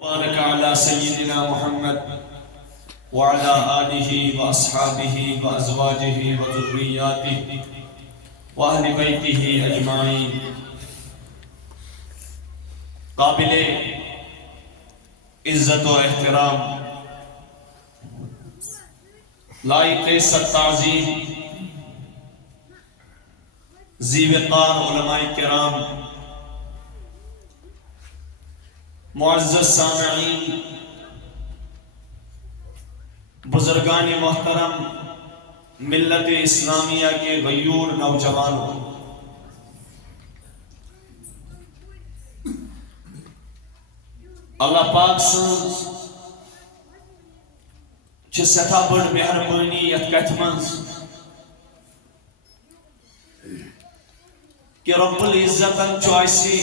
بارك على سيدنا محمد وعلى آله وأصحابه وأزواجه وذرياته وأهل بيته أجمعين. قابل عزت و احترام، لائق تعظیم، ذی وقار علماء کرام، معزز سامعین، بزرگان محترم، ملت اسلامیہ کے غیور نوجوانوں، اللہ پاک سن سٹھا بڑ مہربانی یت کتھ منز کہ رب العزتن چوائسی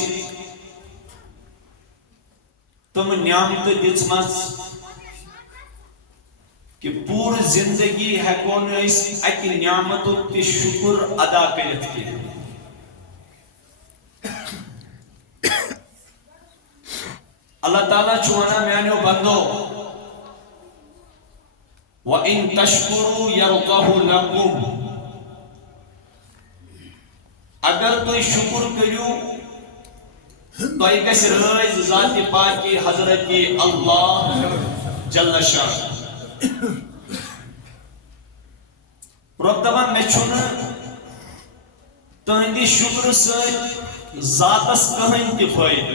تم نعمت دژمژ کہ پور زندگی ہیکون اس اکہ نعمت تی شکر ادا کرت کی. اللہ تعالیٰ چوانا میانیو بندو وَإِن تَشْكُرُوا يَرْضَهُ لَكُمْ، اگر تو شکر کریو تو ایک اس رئیز ذات پاکی حضرت اللہ جل شاہ رب دبا میں چھونا تہندی شکر سے ذاتس کہیں تی فائد،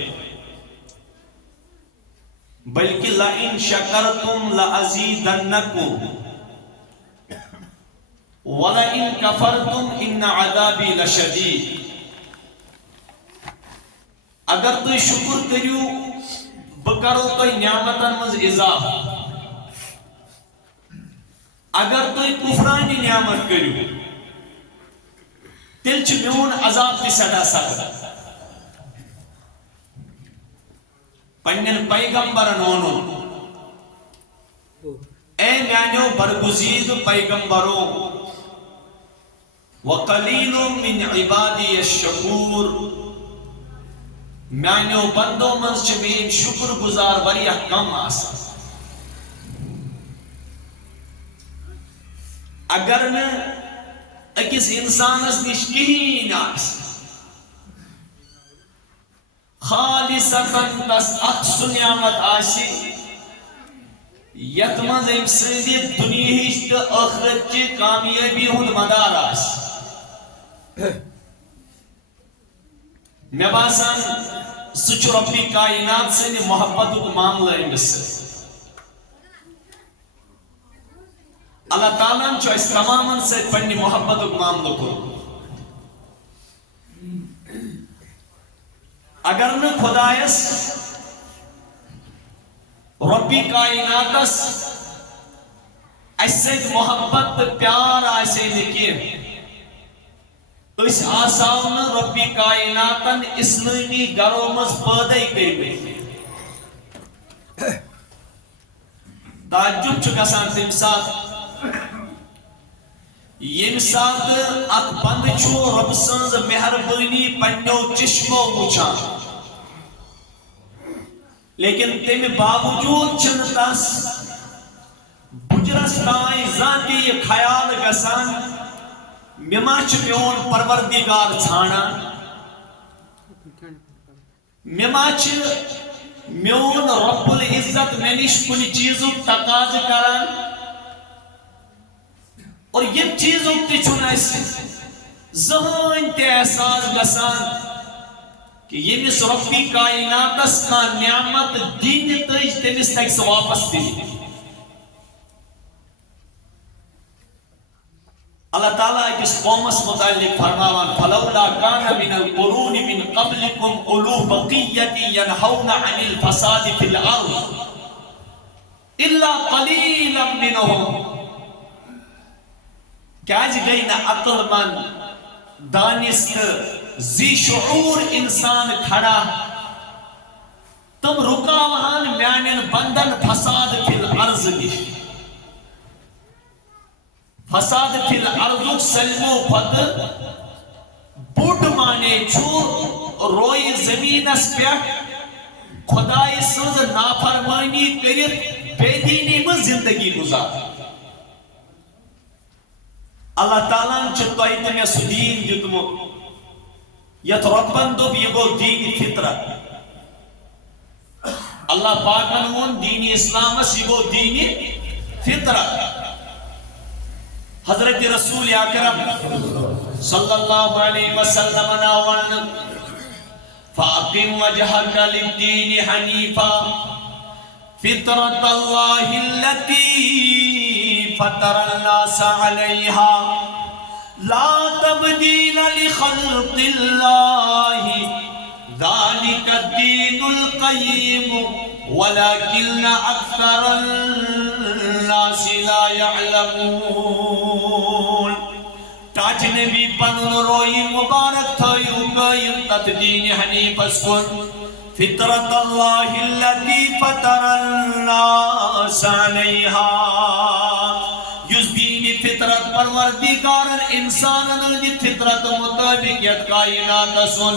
بلکہ لَإِن شَكَرْتُمْ لَأَزِيدَنَّكُمْ وَلَئِن كَفَرْتُمْ إِنَّ عَذَابِي لَشَدِيدٌ. اگر تو شکر کریو بکرو تو نعمتن مز اضافہ، اگر تو کفرانی نعمت کریو تیل چھ میون عذاب تی سدا سکتا. پنن پیغمبرن ونو اے میانیو برگزید پیغمبرو وَقَلِيلٌ مِّنْ عِبَادِيَ الشَّكُورُ، میانیو بندو منز چھ مین شکر گزار وریا کم آسا. اگر نہ اکس انسانس نش کہین آس خالصتاً تس اخ نعمت آسی یت منز ام سندی دنیاہچ تو آخرت چہ کامیابی ہند مدار آس. میں باسان سچ ربی کائنات سے محبت کو معاملہ امس اللہ تعالیٰ چو اس تمام سے پنی محبت کو معاملہ کو. اگر نہ خدایس ربی کائناتس اس سے محبت پیار آسے نکی اس آساؤن ربی کائناتن اسلامی گھروں مز پیدائی کری. تعجب چکا سان تم ساتھ یم ساتھ اک بند چھو رب سنز مہربانی پنیو چشمو مچھان، لیکن تم باوجود چھنتاس بجرس تائیں ذاتی یہ خیال گسان مماچ میون پروردگار چھانا، مماچ میون رب العزت منش کل چیزوں تقاض کران، اور یہ چیزوں تی چھونا اس ذہن تے احساس گسان کہ یہ مس ربی کائناتس کا نعمت دین تیج تیمس تک سے واپس دی. اللہ تعالیٰ اس قومس متعلق فرماوان فَلَوْلَا كَانَ مِنَ الْقُرُونِ مِنْ قَبْلِكُمْ أُولُو بَقِيَّةٍ يَنْهَوْنَ عَنِ الْفَسَادِ فِي الْأَرْضِ إِلَّا قَلِيلًا مِّنْهُمْ. کیاج گئی نا عقل من دانست ذی شعور انسان کھڑا تم رکاوہان میانن بندن فساد فی الارض نش. فساد فی الارض سلمو خود بوٹ مانے چھو روئی زمین اس پہ خدای سنز نافرمانی بے دینی میں زندگی گزار اللہ تعالیٰ چھتوائی تمہیں سدین دیتمو یت ربن دوب یہ گو دین فطرت اللہ پاکن وون دین اسلام اس یہ گو دین فطرت حضرت رسول اکرم صلی اللہ علیہ وسلم ناوان فاقم وجہک للدین حنیفا فطرت اللہ التي فطر الناس عليها لا تبديل لخلق الله ذلك الدين القيم ولكن أكثر الناس لا يعلمون تاج نبی پنن روئی مبارک تھیو قائم تت دین حنیف اسکن فطرت اللہ التي فطر الناس علیہا یس دین فطرت پروردگار انسان دی فطرت مطابق یت کائنات سن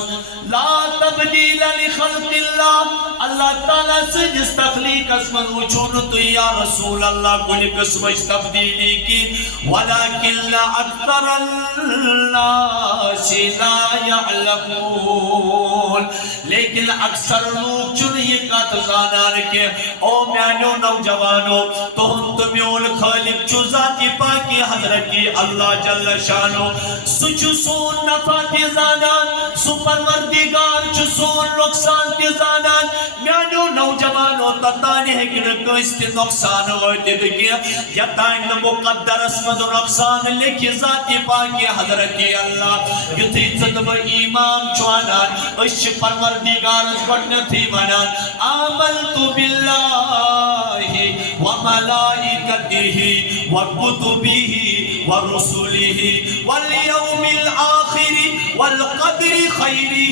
لا تبدیل لخلق اللہ اللہ تعالیٰ سے جس تخلیق اسمن وچون تو یا رسول اللہ کل قسم تبدیلی کی ولیکن اکثر الناس لا یعلمون لیکن اکثر لوگ چن یہ کات زانان کے او میانو نوجوانو تو ہم تمیول خالق چو ذاتی پاکی حضرت کی اللہ جل شانو سچو سون نفع تی زانان سو پروردگار چو سون نقصان تی زانان میانو نوجوانو تتانی ہے کہ نکوستی نقصان ہوتی دکیا یا تائن مقدر اسمد نقصان لکھی ذاتی پاکی حضرت کی اللہ یتی صدب ایمان چوانان اشی پروردگار اسکٹن تھی ونان آمنتو باللہ وملائکتہ وکتبہ ورسلہ والیوم الآخر والقدر خیرہ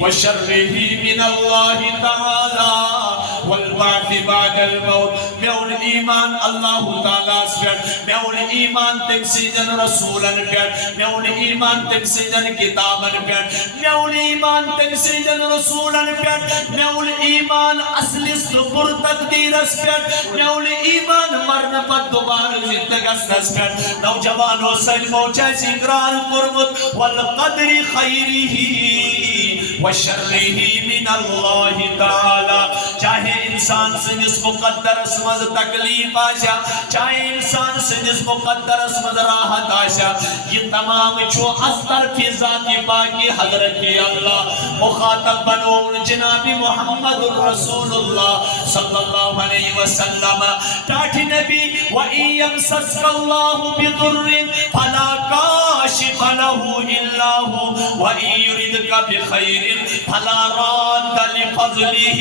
وشرہ من اللہ تعالی والبعث بعد الموت میون ایمان اللہ تعالیٰ اسپیٹ میون ایمان تم سیدن رسولن پیٹ میون ایمان تم سیدن کتابن پیٹ میون ایمان تم سیدن رسولن پیٹ میون ایمان اصل سپر تقدیر اسپیٹ میون ایمان مرن پر دوبار زندگست اسپیٹ نوجوانو سلمو چیسی گران قرمت والقدر خیرہ وشرہ من اللہ تعالی چاہے انسان سنس مقدر اسمز تکلیف آشا چاہے انسان سنس مقدر اسمز راحت آشا یہ تمام چھو از طرف ذاتی پاکی حضرت اللہ مخاطب بنون جناب محمد رسول اللہ صلی اللہ علیہ وسلم ٹاٹھ نبی وَإِن يَمْسَسْكَ اللَّهُ بِضُرٍّ فَلَا كَاشِفَ لَهُ إِلَّا هُوَ وَإِن يُرِدْكَ بِخَيْرٍ فَلَا رَادَّ لِفَضْلِهِ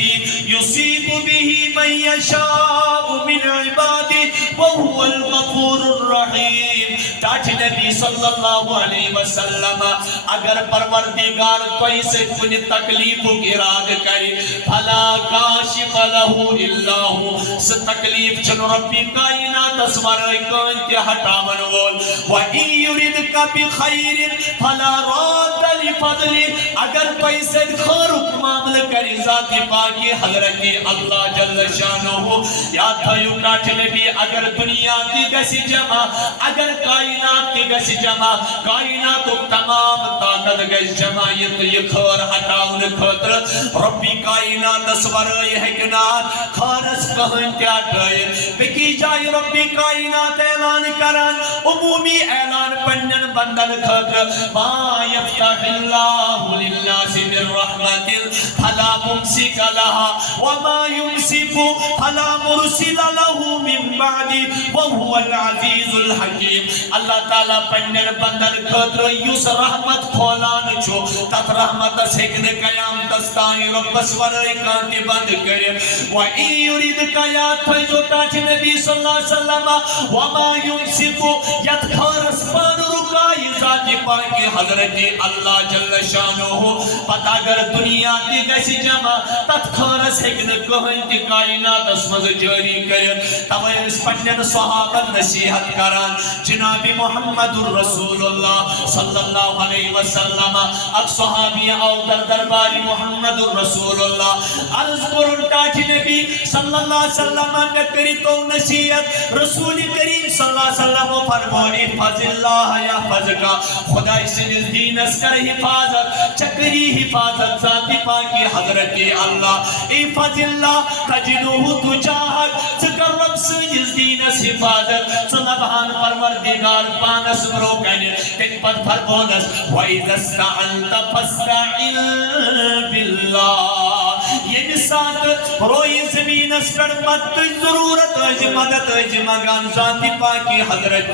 يُصِيبُ بِهِ مَن يَشَاءُ مِنْ عِبَادِهِ وَهُوَ الْغَفُورُ الرَّحِيمُ ٹاٹھ نبی صلی اللہ علیہ وسلم اگر پروردگار کوئی سے کنی تکلیف گراد کری فَلَا كَاشِفَ لَهُ إِلَّا هُوَ سے تکلیف چن ربی کائنات اسمرائی کانتی ہٹاون وول وَإِن يُرِدْكَ بِخَيْرٍ فَلَا رَادَّ لِفَضْلِهِ اگر کوئی سے خارق معامل کری ذاتی پاکی حضرت اللہ جل شانہ ہو یاد تھایو کاٹھ نبی اگر دنیا کی گسی جمع اگر کائنات کی گسی جمع کائنات تمام طاقت گس جمع یہ خور ہٹاؤن خطر ربی کائنات اسورائی حکنات خارس کہن کیا کہے بکی جائے ربی کائنات اعلان کرن عمومی اعلان پنن بندن خطر ما یفتح اللہ للناس من رحمت فلا ممسک لها وما يمسك فلا مرسل له من بعد وهو العزيز الحكيم اللہ تعالیٰ پنن بندن خطر یوس رحمت کھولان چھو تت رحمت سکن قیام تستائی رب سورائی کانتی بند کرے وَإِن يُرِدْكَ یاد فیضو تاچ نبی صلی اللہ علیہ وسلم وَمَا يُمْسِكُ یت خارس پان رکائی ذاتی پاکی حضرت اللہ جل شانہ ہو پتہ اگر دنیا کی گسی جمع تت خارس ہکن کہن تی کائنات اسمز جاری کرے توائے اس پنن صحابہ نصیحت کران جناب محمد رسول اللہ صلی اللہ علیہ وسلم اک صحابی او در درباری محمد رسول اللہ عرض کرن کاٹھ نبی نبی صلی اللہ علیہ وسلم میں کری تو نصیحت رسول کریم صلی اللہ علیہ وسلم فرمائے احفظ اللہ یحفظ کا خدا اس دین اس کر حفاظت چکری حفاظت ذات پاکی حضرت اللہ احفظ اللہ تجدہ تجاہک چکر رب سنجز دین اس حفاظت سنبحان پروردگار پانس بروکن تن پت فرمونس وَإِذَا اسْتَعَنْتَ فَاسْتَعِنْ بِاللَّهِ یہ ساتھ روئی زمین اس پر مت ضرورت اج مدد اج مگان ذاتی پاکی حضرت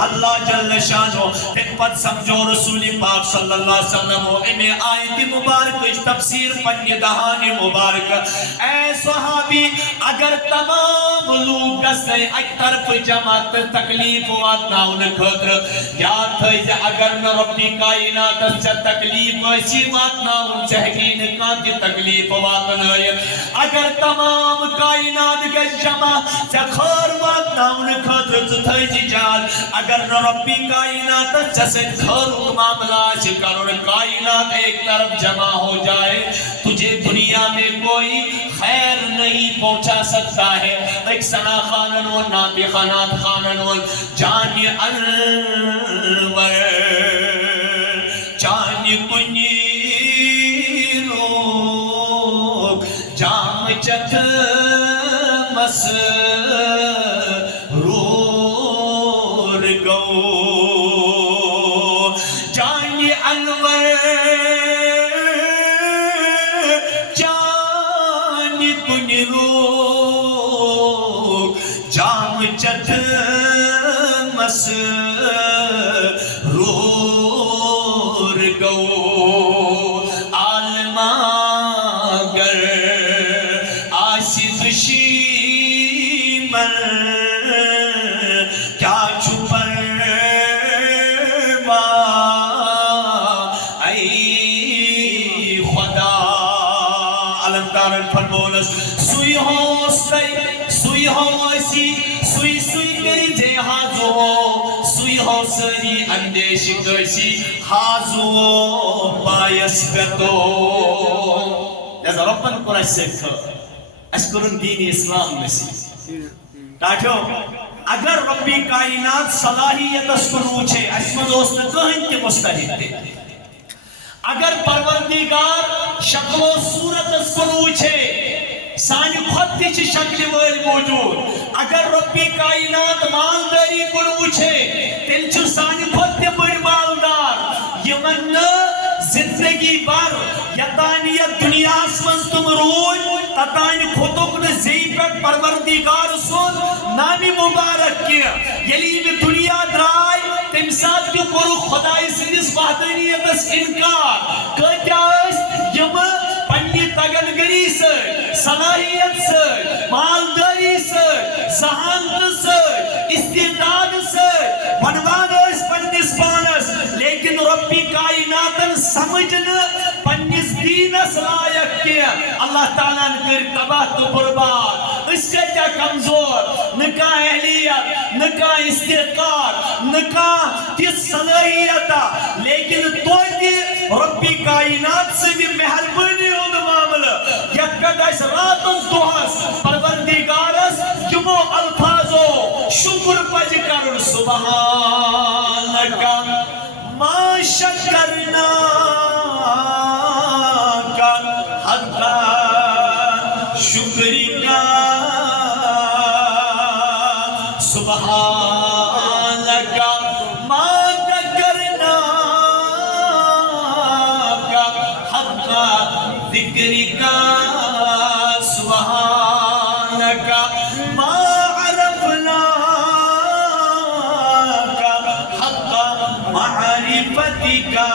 اللہ جل شانو تن پت سمجھو رسول پاک صلی اللہ علیہ وسلم امی آیت مبارک اس تفسیر پنی دہانی مبارک اے صحابی اگر تمام لوگ گستے ایک طرف جماعت تکلیف واتنا ان خطر یاد تھے اگر نہ ربی کائنات سے تکلیف اسی واتنا ان چہگین کانتی تکلیف واتنا اگر تمام کائنات کے جمع سے خیر واتنا ان خطر تھے جی جان اگر نہ ربی کائنات سے خیر معاملہ شکر اور کائنات ایک طرف جمع ہو جائے تجھے دنیا میں کوئی خیر نہیں پہنچا سکتا ہے ایک سنا خانن و نابی خانات خانن و جانی انور جانی کنی روک جام چت مس رور گو جانی انور جانی کنی روک جام چت مس رور گو عالمہ گر آصف شیمر کیا چھپر ما ای خدا علمدار فرمولس سوئی ہو سوئی ہو ایسی سوئی سوئی کری جے حاضو ہو سوئی ہو سری اندیش کرسی حاضو پایس گتو لہذا ربن قرآن سکھ اشکرن دین اسلام نسی تاکہ اگر ربی کائنات صلاحیت اس کو روچے اسم دوست کہیں کے مستحد تھے اگر پروردگار شکل و صورت اس کو روچے سانی خودی چی شکل ویل موجود اگر ربی کائنات مالداری کو روچے تل چو سانی خودی بڑی مالدار یہ من زندگی بار یتانیت دنیا اسمنز تم روج تتانی خودک نزی پر پروردگار سن نامی مبارک کیا یلی میں دنیا درائی تمساد کی کرو خدای سنس وحدانیت اس انکار کہتا ہے یم پنی تگنگری سے صلاحیت سے مالداری سے ذہانت سے استعداد سے بنوان اس پنیس پانس لیکن ربی کائناتن سمجھن پنیس دینس لائق کیا اللہ تعالیٰ نے کر تباہ تو برباد اس کا کیا کمزور نکا اہلیت نکا استحقاق نکا کس صلاحیتا لیکن تو دی ربی کائنات سے بھی مہربانی ہو معاملہ یکد اس رات اس دوہس پروردگارس جمع الفاظو شکر پج کر سبحانکا ما شکرنا کا حتی شکری کا سبحانکا ما ذکرنا کا حتی ذکری کا سبحانکا ما عرفنا کا حتی معرفتی کا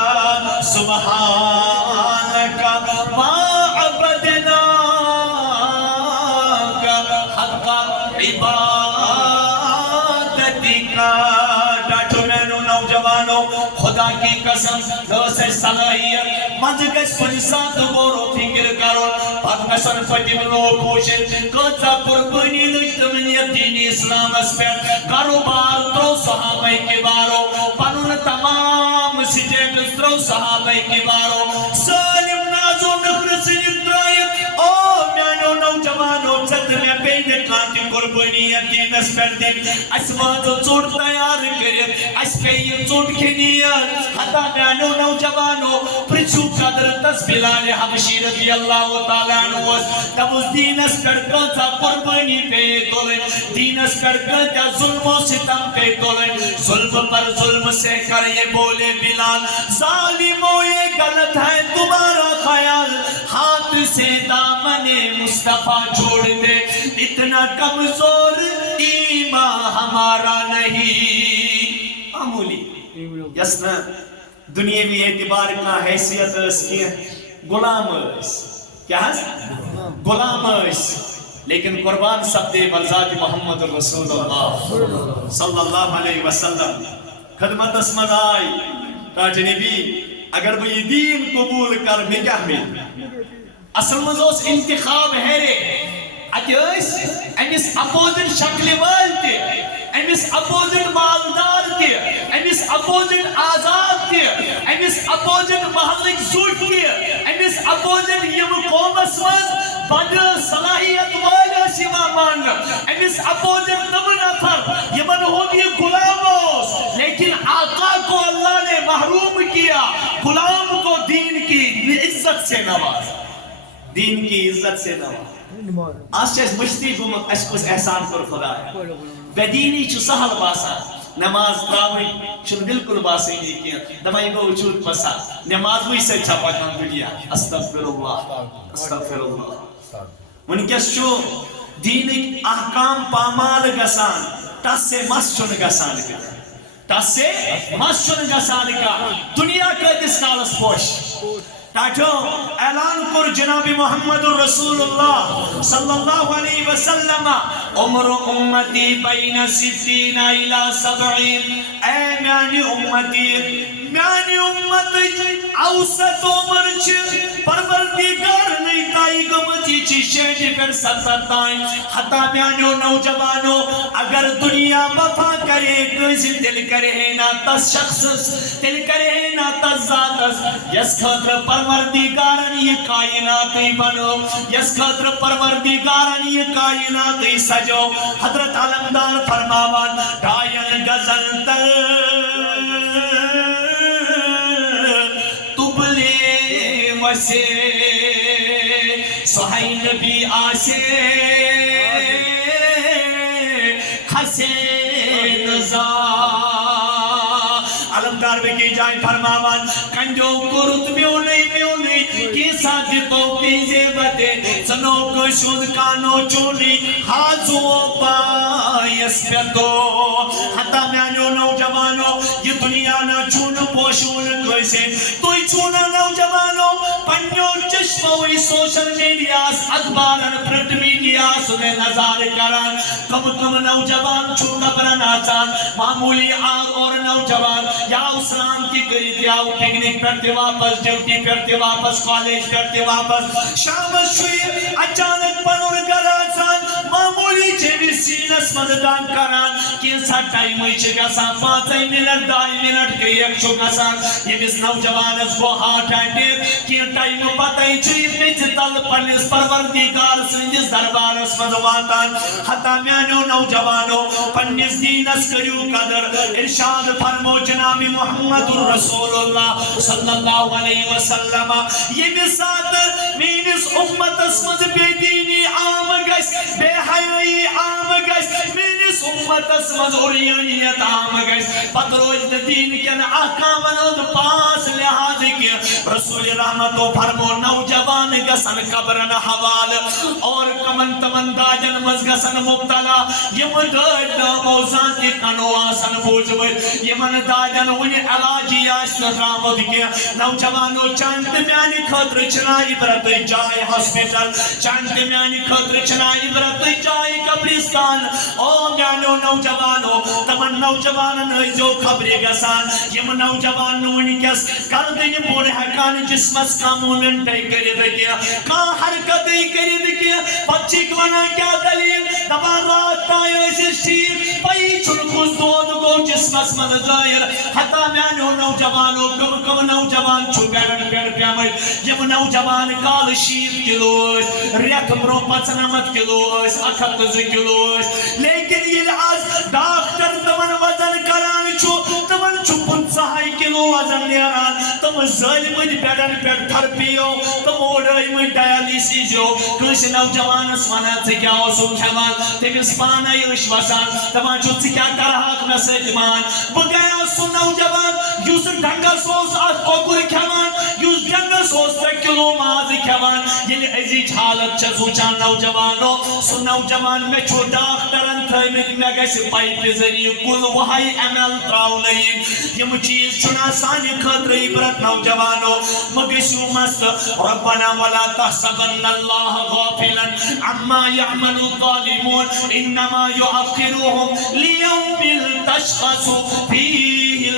سبحانکا ما عبدنا کا حتی عبادتی کا ڈاٹو مینو نوجوانو خدا کی قسم دوسے صلاحیت مجھگس پنسات گورو فکر کرو پاک نسر پتیم لو کوشن کتا قربانی لجتمنیت دین اسلام اس پر کاروبار ترو صحابہ کے بارو پنون تمام سجیدس ترو صحابہ کے بارو سالم نازو نخر سجد رائت او میانو نوجوانو ژٕ تہٕ مےٚ بیٚیہِ نہٕ کانٛہہ تہِ قۄربٲنی یتھ دیٖنس پٮ۪ٹھ دِنۍ اَسہِ واتو ژوٚٹ تیار کٔرِتھ اَسہِ پیٚیہِ یہِ ژوٚٹ کھیٚنی ہتا میٛانیو نوجوانو پرٛژھِو قدرتس بِلالِ حبشی رضی اللہ تعالیٰ عنہ اوس دپُس دیٖنس پٮ۪ٹھ کۭژاہ قۄربٲنی پیٚیہِ تُلٕنۍ دیٖنس پٮ۪ٹھ کۭتیاہ ظُلمو ستم پیٚیہِ تُلٕنۍ ظلم پر ظلم سے کر یہ بولے بلال ظالموں یہ غلط ہے تمہارا خیال ہاتھ سے دامن مصطفیٰ چھوڑ دے اتنا کمزور ایمان ہمارا نہیں معمولی یسنا دنیاوی اعتبار کا حیثیت اس کی غلام اس کیا ہے غلام اس لیکن قربان سبدے بذات محمد رسول اللہ صلی اللہ علیہ وسلم خدمت اسمد آئی راج نبی اگر وہ یہ دین قبول کر میں کیا مل اصل مزوس انتخاب ہے رے اتیس امیس اپوزٹ شکل والتے امیس اپوزٹ مالدار تے امیس اپوزٹ آزاد تے امیس اپوزٹ محلک زوٹ تے امیس اپوزٹ یم قومس مز بڑ صلاحیت والا سوا مان امیس اپوزٹ تم نفر یمن ہوں یہ غلام ہوس لیکن آقا کو اللہ نے محروم کیا غلام کو دین کی عزت سے نواز دین کی عزت سے نواز آج چیز مشتی گمت اس کو احسان پر خدا ہے بدینی چو سہل باسا نماز تراوی چون بالکل باسی نہیں کیا دمائی کو وجود پسا نماز ہوئی سے چھپا کام دنیا استغفر اللہ منکس چو دینک احکام پامال گسان تس سے مس چون گسان کا تس سے مس چون گسان کا دنیا کا دس کالس پوش تاٹھو اعلان کر جناب محمد رسول اللہ صلی اللہ علیہ وسلم عمر امتی بین 60 الى 70 اے میانی امت اوسط عمر چھ پروردگار نہیں تائی گمتی چھ شیج پر 70 تائیں حتی میانیو نوجوانو اگر دنیا وفا کرے کسی دل کرے نا تس شخص دل کرے نا تس ذاتس یس خطر پروردگارن یہ کائناتی بنو یس خطر پروردگارن یہ کائناتی سجو حضرت علمدار فرماوان ڈائن غزل تر تبلے وسے سہی نبی آسے خسے نظام علمدار بکی جائیں فرماوان کنجو کرت میولی کیسا جتو پیزے بتے سنو کو شد کانو چولی حاضو پائیس پیتو حتی میانیو نوجوانو یہ دنیا نا چون پوشون کوئیسے توی چونا نوجوانو پنیو چشموی سوشل میڈیاس اخبارن پرنٹ میڈیاس میں نظار کران کم نوجوان چھوٹا برنا چان معمولی آگ اور نوجوان یا اسلام کی قریب یا پکنک پڑھتے واپس ڈیوٹی پڑھتے واپس کالج پڑھتے واپس شام شوئی اچانک پنور گرازان معمولی چیوی سینس مددان کران کیسا ٹائم ہوئی چھگا سان 5 منٹ 2 منٹ کے ایک چھگا سان یہ اس نوجوان اس کو ہارٹ اٹیک کی ٹائم پتہ ہی چھوئی میں تل پنس پروردگار سنجس دربار اس مدواتان حتی میانو نوجوانو پنس دینس کریو قدر ارشاد فرمو جناب محمد رسول اللہ صلی اللہ علیہ وسلم یہ مثال مینس امت اسمد بے دینی عام گس بے حیائی عام گس مینس امت اسمد اوریانیت عام گس پتروج دین کن احکامن پاس لحاظ کی رسول رحمت و فرمو نوجوان گسن قبرن حوال اور کمن تمن داجن مز گسن مبتلا یہ مدد موزان کی کنو آسن بوجھ یہ من داجن انہیں علاجی آشن رامد کیا نوجوانو چانت میانی خطر چنا عبرت جائے ہسپیٹل چانت میانی خطر چنا عبرت جائے قبرستان او میانو نوجوانو تمن نوجوان نوزو خبری گسان یہ نوجوان نونی کس کردن بوڑے حقان جسمس کا مومنٹی کرد کیا کان حرکتی کرد کیا پچھک ونا کیا دلیل دبان رات تائیو اسے شیر پئی چھنکوز دود گو جسمس من ظاہر حتا میانو نوجوانو کم نوجوان چھو بیرن پیر پیامت یم نوجوان کال 60 کلو ریت برو 95 کلو 102 کلو لیکن یہ آج ڈاکٹر تمن وزن کران چھو تمن چھو 50 کلو وزن نیران تم ظالمت بیڈن پیر تھرپیو تم اوڑائی ڈیالیسیزیو کنس نوجوانس ونان ژٕ کیٛاہ اوسُکھ کھٮ۪وان تٔمِس پانے ٲسۍ وسان دپان چھُ ژٕ کیٛاہ کرہاکھ مےٚ سۭتۍ مان بہٕ گٔیاس سُہ نوجوان یُس ڈنٛگس اوس اکھ کۄکُر کھٮ۪وان یُس ڈنٛگس اوس 3 کِلوٗ ماز کھٮ۪وان ییٚلہِ أزِچ حالت چھَس وٕچھان نوجوانو سُہ نوجوان مےٚ چھُ ڈاکٹرن تھٲومٕتۍ مےٚ گژھِ پایپہِ ذٔریعہٕ کُل 20 ml ترٛاونہٕ یِنۍ یِم چیٖز چھُنہ سانہِ خٲطرٕ عبرت نوجوانو مہ گٔژھِو مست ربنا ولا تحسبن اللہ غافلا عما يعمل الظالمون انما يؤخرهم ليوم تشخص فيه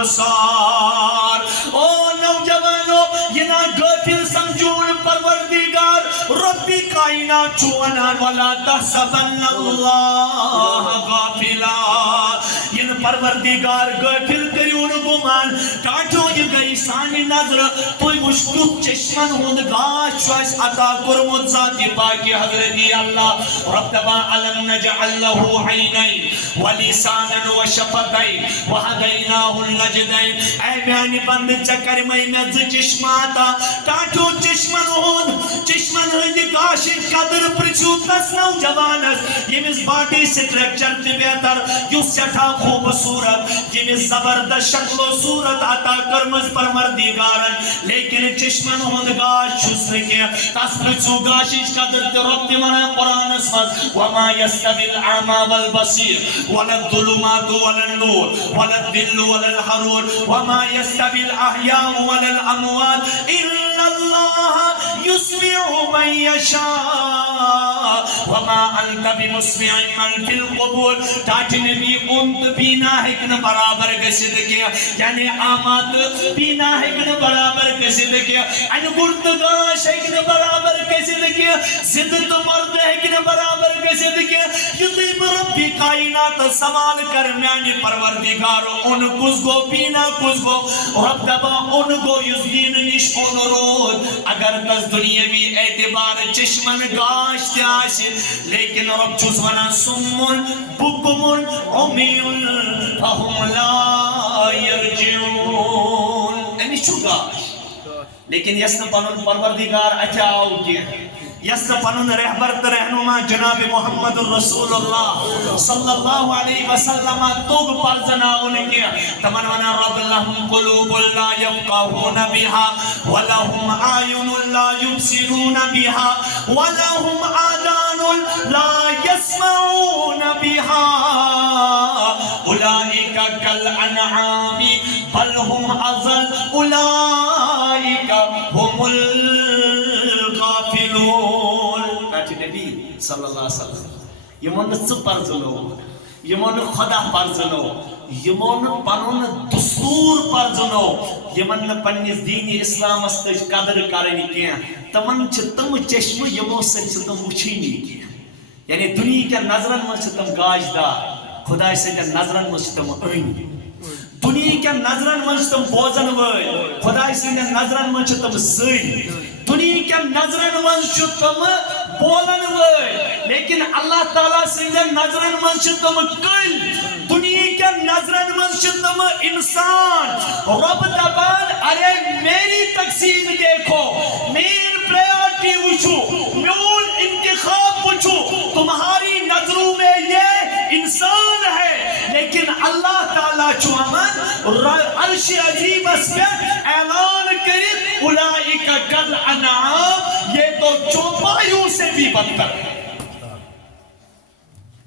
الابصار او نوجوانو یہ نہ غافل سمجھون پروردگار رب کائنات چھو ونان ولا تحسبن اللہ غافلا یہ پروردگار غافل کریون گمان کاٹو یہ گئی سانی نظر توی مشکل چشمن ہند گاش چوائس عطا کرمت ذاتی پاکی حضرتی اللہ ربنا علم نجعل له عینین ولسانا وشفتین وحدیناه النجدین اے میانی بند چکر میں چشماتا کاٹو چشمن ہند گاش قدر پرچو تس نوجوانس یمس باڈی سٹرکچر تی بہتر یس سٹھا خوبصورت یمس زبردست شکل و صورت عطا کرمز پروردگارن لیکن چشمن ہند گاش چھس نکے تس پرچو گاشش قدر تی رب منا قرآن اسمت وما يستوي الأعمى والبصير ولا الظلمات ولا النور ولا الظل ولا الحرور وما يستوي الأحياء ولا الأموات إلا الله يسمع من يشاء وما أنت بمسمع من في القبور تاج نبی انت بینا ہکن برابر گسد کیا یعنی آمات بینا ہکن برابر گسد کیا ان گرد گاش ہکن برابر گسد کیا زدت مرد ہکن برابر گسد کیا یتی بربی کائنات سوال کر میانی پروردگارو ان کس گو بینا کس گو رب دبا ان گو یز دین نش ان رود اگر تس دنیاوی اعتبار چشمن گاش تیاشی لیکن رب چوز ونا سمون بکمون عمیون فهم لا یرجعون امی چھو گاش لیکن یسن پنن پروردگار اچاو کی یس پنن رہبر رہنما جناب محمد رسول اللہ صلی اللہ علیہ وسلم توگ پرزنا انکی تمنونا رب لهم قلوب لا يفقهون بها ولهم اعین لا يبصرون بها ولهم آذان لا يسمعون بها اولئک کالانعام بل هم اضل اولئک هم الغافلون نبی صلی اللہ علیہ وسلم یمن ژٕ پرزنو یمن خدا پرزنو یمن پنن دستور پرزنو یمن پننس دین اسلامس تج قدر کرنی کی تمن چھ تم چشم یمو سۭتۍ تم وچھنی کی یعنی دنیا کے نظرن من تم گاش دار خدا سۭتۍ نظرن من تم أنۍ دنیا کے نظرن من تم بوزن وٲلۍ خدا سۭتۍ نظرن من تم زٔنۍ دنیا کے نظرن من تم بولن وٲلۍ لیکن اللہ تعالیٰ سٕنٛدٮ۪ن نظرن من تم کٔلۍ دنیا کے نظرن من تم انسان رب دپان ارے میری تقسیم دیکھو میری پریارٹی وچھو میون انتخاب وچھو تمہاری نظروں میں یہ انسان ہے لیکن اللہ تعالیٰ چوامن عرش عظیم اس پہ اعلان کرت اولئک کالانعام یہ تو چوپایوں سے بھی بدتر ہے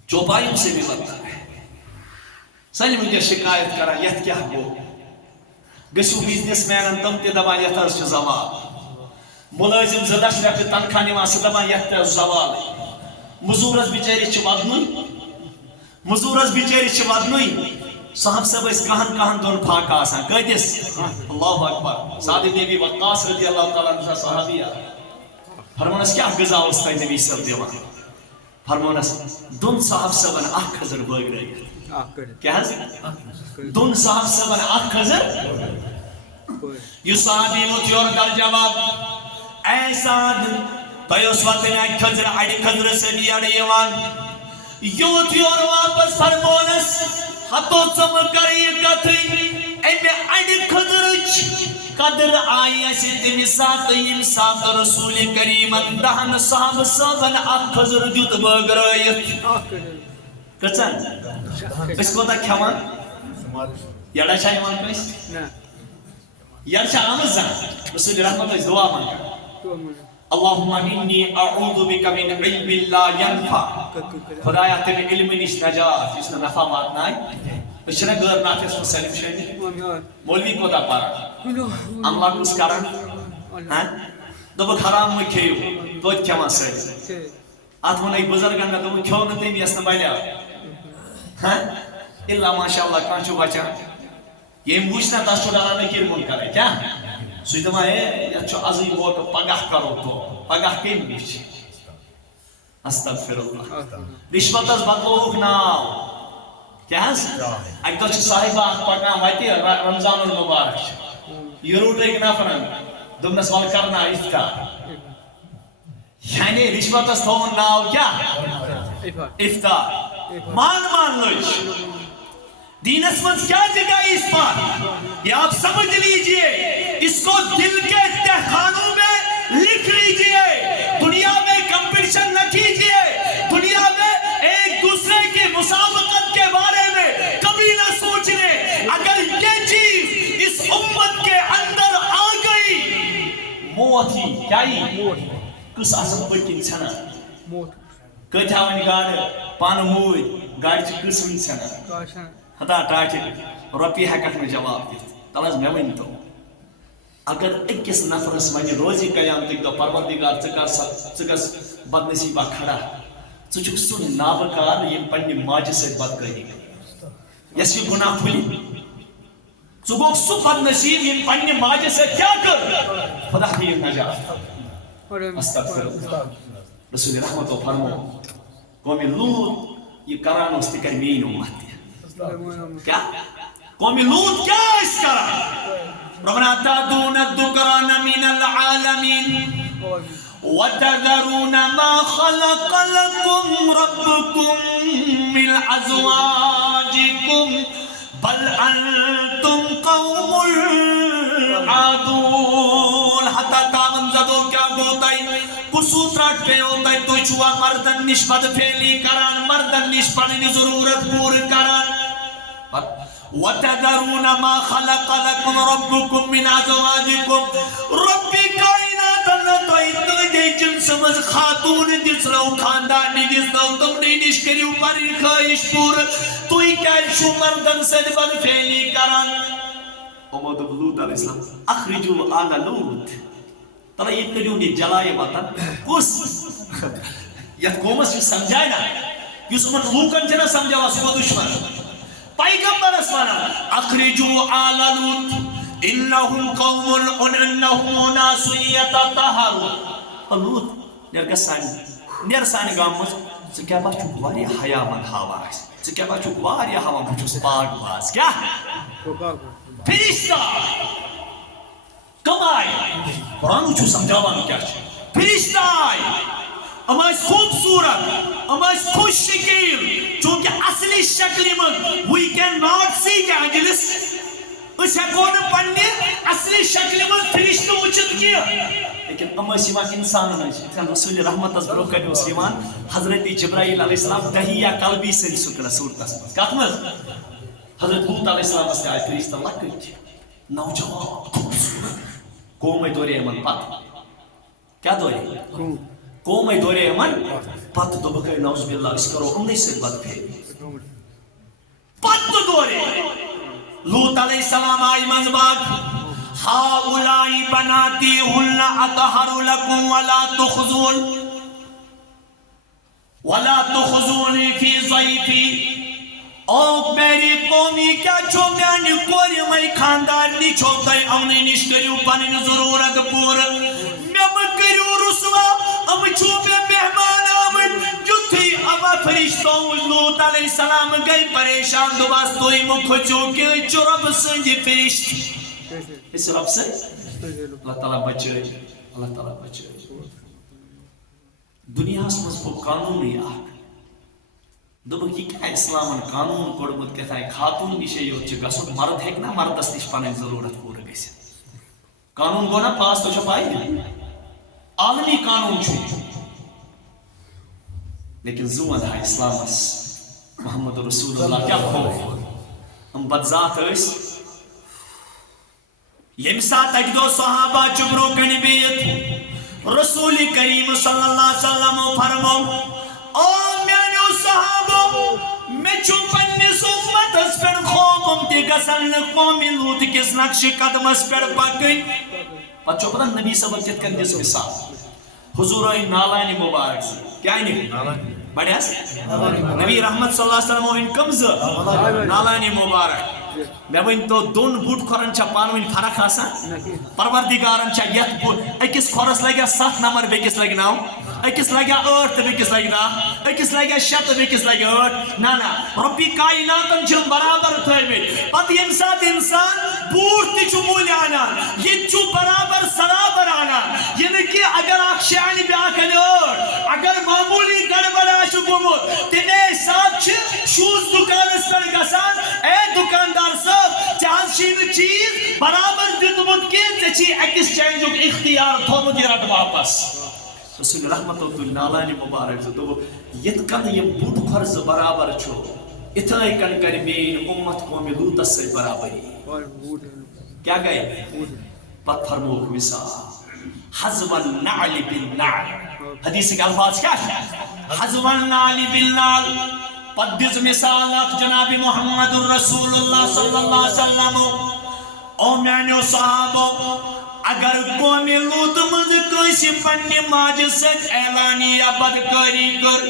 چوپایوں سے بھی بدتر ہے سنی مجھے شکایت کرا یت کیا ہو گسو بزنس مینن تم تی دبا یت از زوال ملازم زدش رفت تنخواہ نوان سہ دبا یت زوال مزورس بچیری چھ ودنوی مزورس بچیری چھ ودنوی صاحب صاحب اس کہن دون پھاک آسان قیدس اللہ اکبر سعد بن ابی وقاص رضی اللہ تعالیٰ عنہ صحابیہ فرمانس کیا غذا اس تھی نبی صاحب دیوان فرمانس دون صاحب صاحبن اخ خضر بٲگرٲیِتھ کیا دون صاحب صاحبن اخ خضر یہ صحابی ووت یور در جواب اے سعد تۄہہِ اوس واتن اکہِ خضر اڑِ خضر سۭتی اڑِ یوان یہ ووت یور واپس فرمونس ہتو ژم کر یہ کتھٕے امہِ اڑِ خضرٕچ قدر آئی اسی تمی سات یم سات رسول کریمن دہن صاحب صاحبن اخ خضر دیت بگرائیت کچن اس کو تا کھوان یڑا شاہ ایمان کریس یڑا شاہ آمد زن رسول رحمت اس دعا مانگا اللہم انی اعوذ بک من علم لا ینفع خدایا تمی علم نش نجات اس نے نفع ماتنا ہے اشنا غیر نافذ مسلم شہدی مولوی کو دا پارا اللہ کس کرن دبک حرام میں کھیو توت کھیوان سر آت من ایک بزرگن میں دبک کھیو نتیم یسن بلیا اللہ ماشاءاللہ کانچو بچا یہ موچنا تاشو ڈالا نکیر من کرے کیا سوئی دماء ہے اچھو عظیم موقع پگاہ کرو تو پگاہ کیم بیچ استغفر اللہ رشوت از بدلوک ناو کیا ہے ایک تو چھ صاحبہ پکان واتی رمضان المبارک یہ روٹ ایک نفرن دمنس وال کرنا افطار یعنی رشوت اس تھون ناو کیا افطار مان لوچ دین اسمت کیا جگہ اس پر یہ آپ سمجھ لیجئے اس کو دل کے تہخانوں میں لکھ لیجئے دنیا میں کمپیٹیشن نہ کیجئے دنیا میں ایک دوسرے کی مسابقت کے بارے میں کبھی نہ سوچنے اگر یہ چیز اس امت کے اندر آ گئی موت ہی کیا ہی کس آسم پر کی چھنا کتھا ونی گاڑ پان موئی گاڑ چھ کس ونی چھنا خدا ٹاچ روپی ہیکت میں جواب دیت تلاز میں ونی تو اگر اکس نفرس ونی روزی قیام تک دو پروردگار چکس بدنصیبہ کھڑا چچک سن نابکار یہ پنی ماجی سے بدکاری یس یہ گناہ پھلی چگوک سو بدنصیب یہ پنی ماجی سے کیا کر خدا کی نجات استغفر اللہ رسول رحمت و فرمو قومی لوط یہ کران اس تکر مین امت کیا قومی لوط کیا اس کران ربنا تعدون الدکران من العالمین وَتَذَرُونَ مَا خَلَقَ لَكُمْ رَبُّكُمْ مِنْ أَزْوَاجِكُمْ بَلْ أَنْتُمْ قَوْمٌ عَادُونَ حتی تاغن زدوں کیا گوتائی کسوترات پہ ہوتائی تو چھوا مردن نشبت پھیلی کران مردن نشبت ضرورت پور کران وَتَذَرُونَ مَا خَلَقَ لَكُمْ رَبُّكُمْ مِنْ أَزْوَاجِكُمْ رَبِّ کائنات اللہ تو اتنے دے جنس مز خاتون جس رو خاندانی جس رو تم نے نشکری اوپر خواہش پور تو ہی کہہ شو مردن سے بن پھیلی کران امود لوط علیہ السلام اخرجو آل لوط ترہ یہ کریوں نے جلائے وطن کس یہ قومس یہ سمجھائے نا یس امت لوکن چنا سمجھا واسے وہ دشمن پیغمبر اسمانا اخرجو آل لوط انہم قوم انہم ناس یتطہرون لوط نیر سانی گامز کیا با چوک واری حیا من ہوا ہے کیا با چوک واری ہوا من چوک پاک باز کیا فرشتہ کم آئی قرآن چو سمجھاوان کیا چھے فرشتہ آئی اما اس خوبصورت اما اس خوش شکل چونکہ اصلی شکلی من we cannot see angels اس ہیکون پڑھنے اصلی شکل من فرشتہ وچت کیا لیکن اما سیمان انسان نہیں رسول رحمت از برو کرنے سیمان حضرت جبرائیل علیہ السلام دہیہ قلبی سے سکر صورت اسمت کاتمز حضرت لوط علیہ السلام اس آئے فرشتہ اللہ کرچ نوجوان خوبصورت قوم دورے امن پت کیا دورے قوم دورے امن پت دو بکر نوز باللہ اس کرو امنی سے بد پھر پت دورے لوط علیہ السلام آئی منزباگ ہاؤلائی بناتی ہن اطہر لکم ولا تخزونی فی ضیفی او میری قومی کیا چھو میانی کوری میں خاندان نی چھوٹائی اونی نشکریو پانی ضرورت پور میں کریو رسوا ام چھو میں مہمان آمد جو تھی اما فرشتوں لوط لوط علیہ السلام گئی پریشان دوباس توئی مکھچو کہ چرب سنجی فرشت اس رب سے اللہ تعالیٰ بچے اللہ تعالیٰ بچے دنیا اس کو قانونی آگ دوبک یہ کیا اسلام قانون کوڑمت کہتا ہے خاتون نشے یوچ گسو مرد ہے نا مرد اس نش پانے ضرورت پورا گیسے قانون گونا پاس تو چھپائی عالمی قانون چھو لیکن زمان ہے اسلام اس محمد رسول اللہ کیا خوف ہم بدذات اس یمسات ایک دو صحابہ چبرو کنی بیت رسول کریم صلی اللہ علیہ وسلم فرمو او میانو صحابو میں چھپن نس امت اس پر خوفم تی گسن قومی لوت کس نقش قدم اس پر پکن پت چھو پتا نبی صلی اللہ علیہ وسلم کس مثال حضور آئی نالانی مبارک سے کیا ہے نہیں بڑھیا سے نبی رحمت صلی اللہ علیہ وسلم ان کمز نالانی مبارک میں وہ ان تو دون بوٹ کھورن چا پانوین فرق آسا پروردگارن چا یت بوٹ ایکس کھورس لگیا 7 نمبر بیکس لگناو ایکس لگیا 8 بیکس لگنا ایکس لگیا 7 بیکس لگیا 8 نا ربی کائناتن چھم برابر تھے میں پت یم ساتھ انسان بوٹ تی چھو مولی آنا یہ چھو برابر سرابر آنا یعنی کہ اگر آپ شیعانی بھی آکھنے اگر معمولی گڑبڑا شکومت تینے ساتھ شوز دکان اس پر گسان اے دکاندار صاحب چاہاں شین چیز برابر دیتمت کے چچی ایکسچینج اک اختیار تھومت یہ رد واپس رسول رحمت اللہ نالانی مبارک سے تو یتکن یہ بوٹ خرز برابر چھو اتھائی کن کر بین امت قومی لوت سے برابری کیا گئے پتھر موک مثال حضو النعل بالنعل حدیث کے الفاظ کیا ہے حضو النعل بالنعل پدیز مثال اخ جناب محمد الرسول اللہ صلی اللہ علیہ وسلم او میانیو صحابو اگر قومی لوت مز کسی پنی ماج ست اعلانی یا بدکاری کر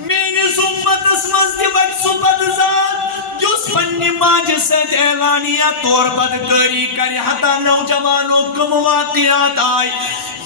مینی سمت اسمز دیوٹ سپت ذات جس پنی ماج ست اعلانی یا طور بدکاری کر حتی نوجوانوں کم واقعات آئی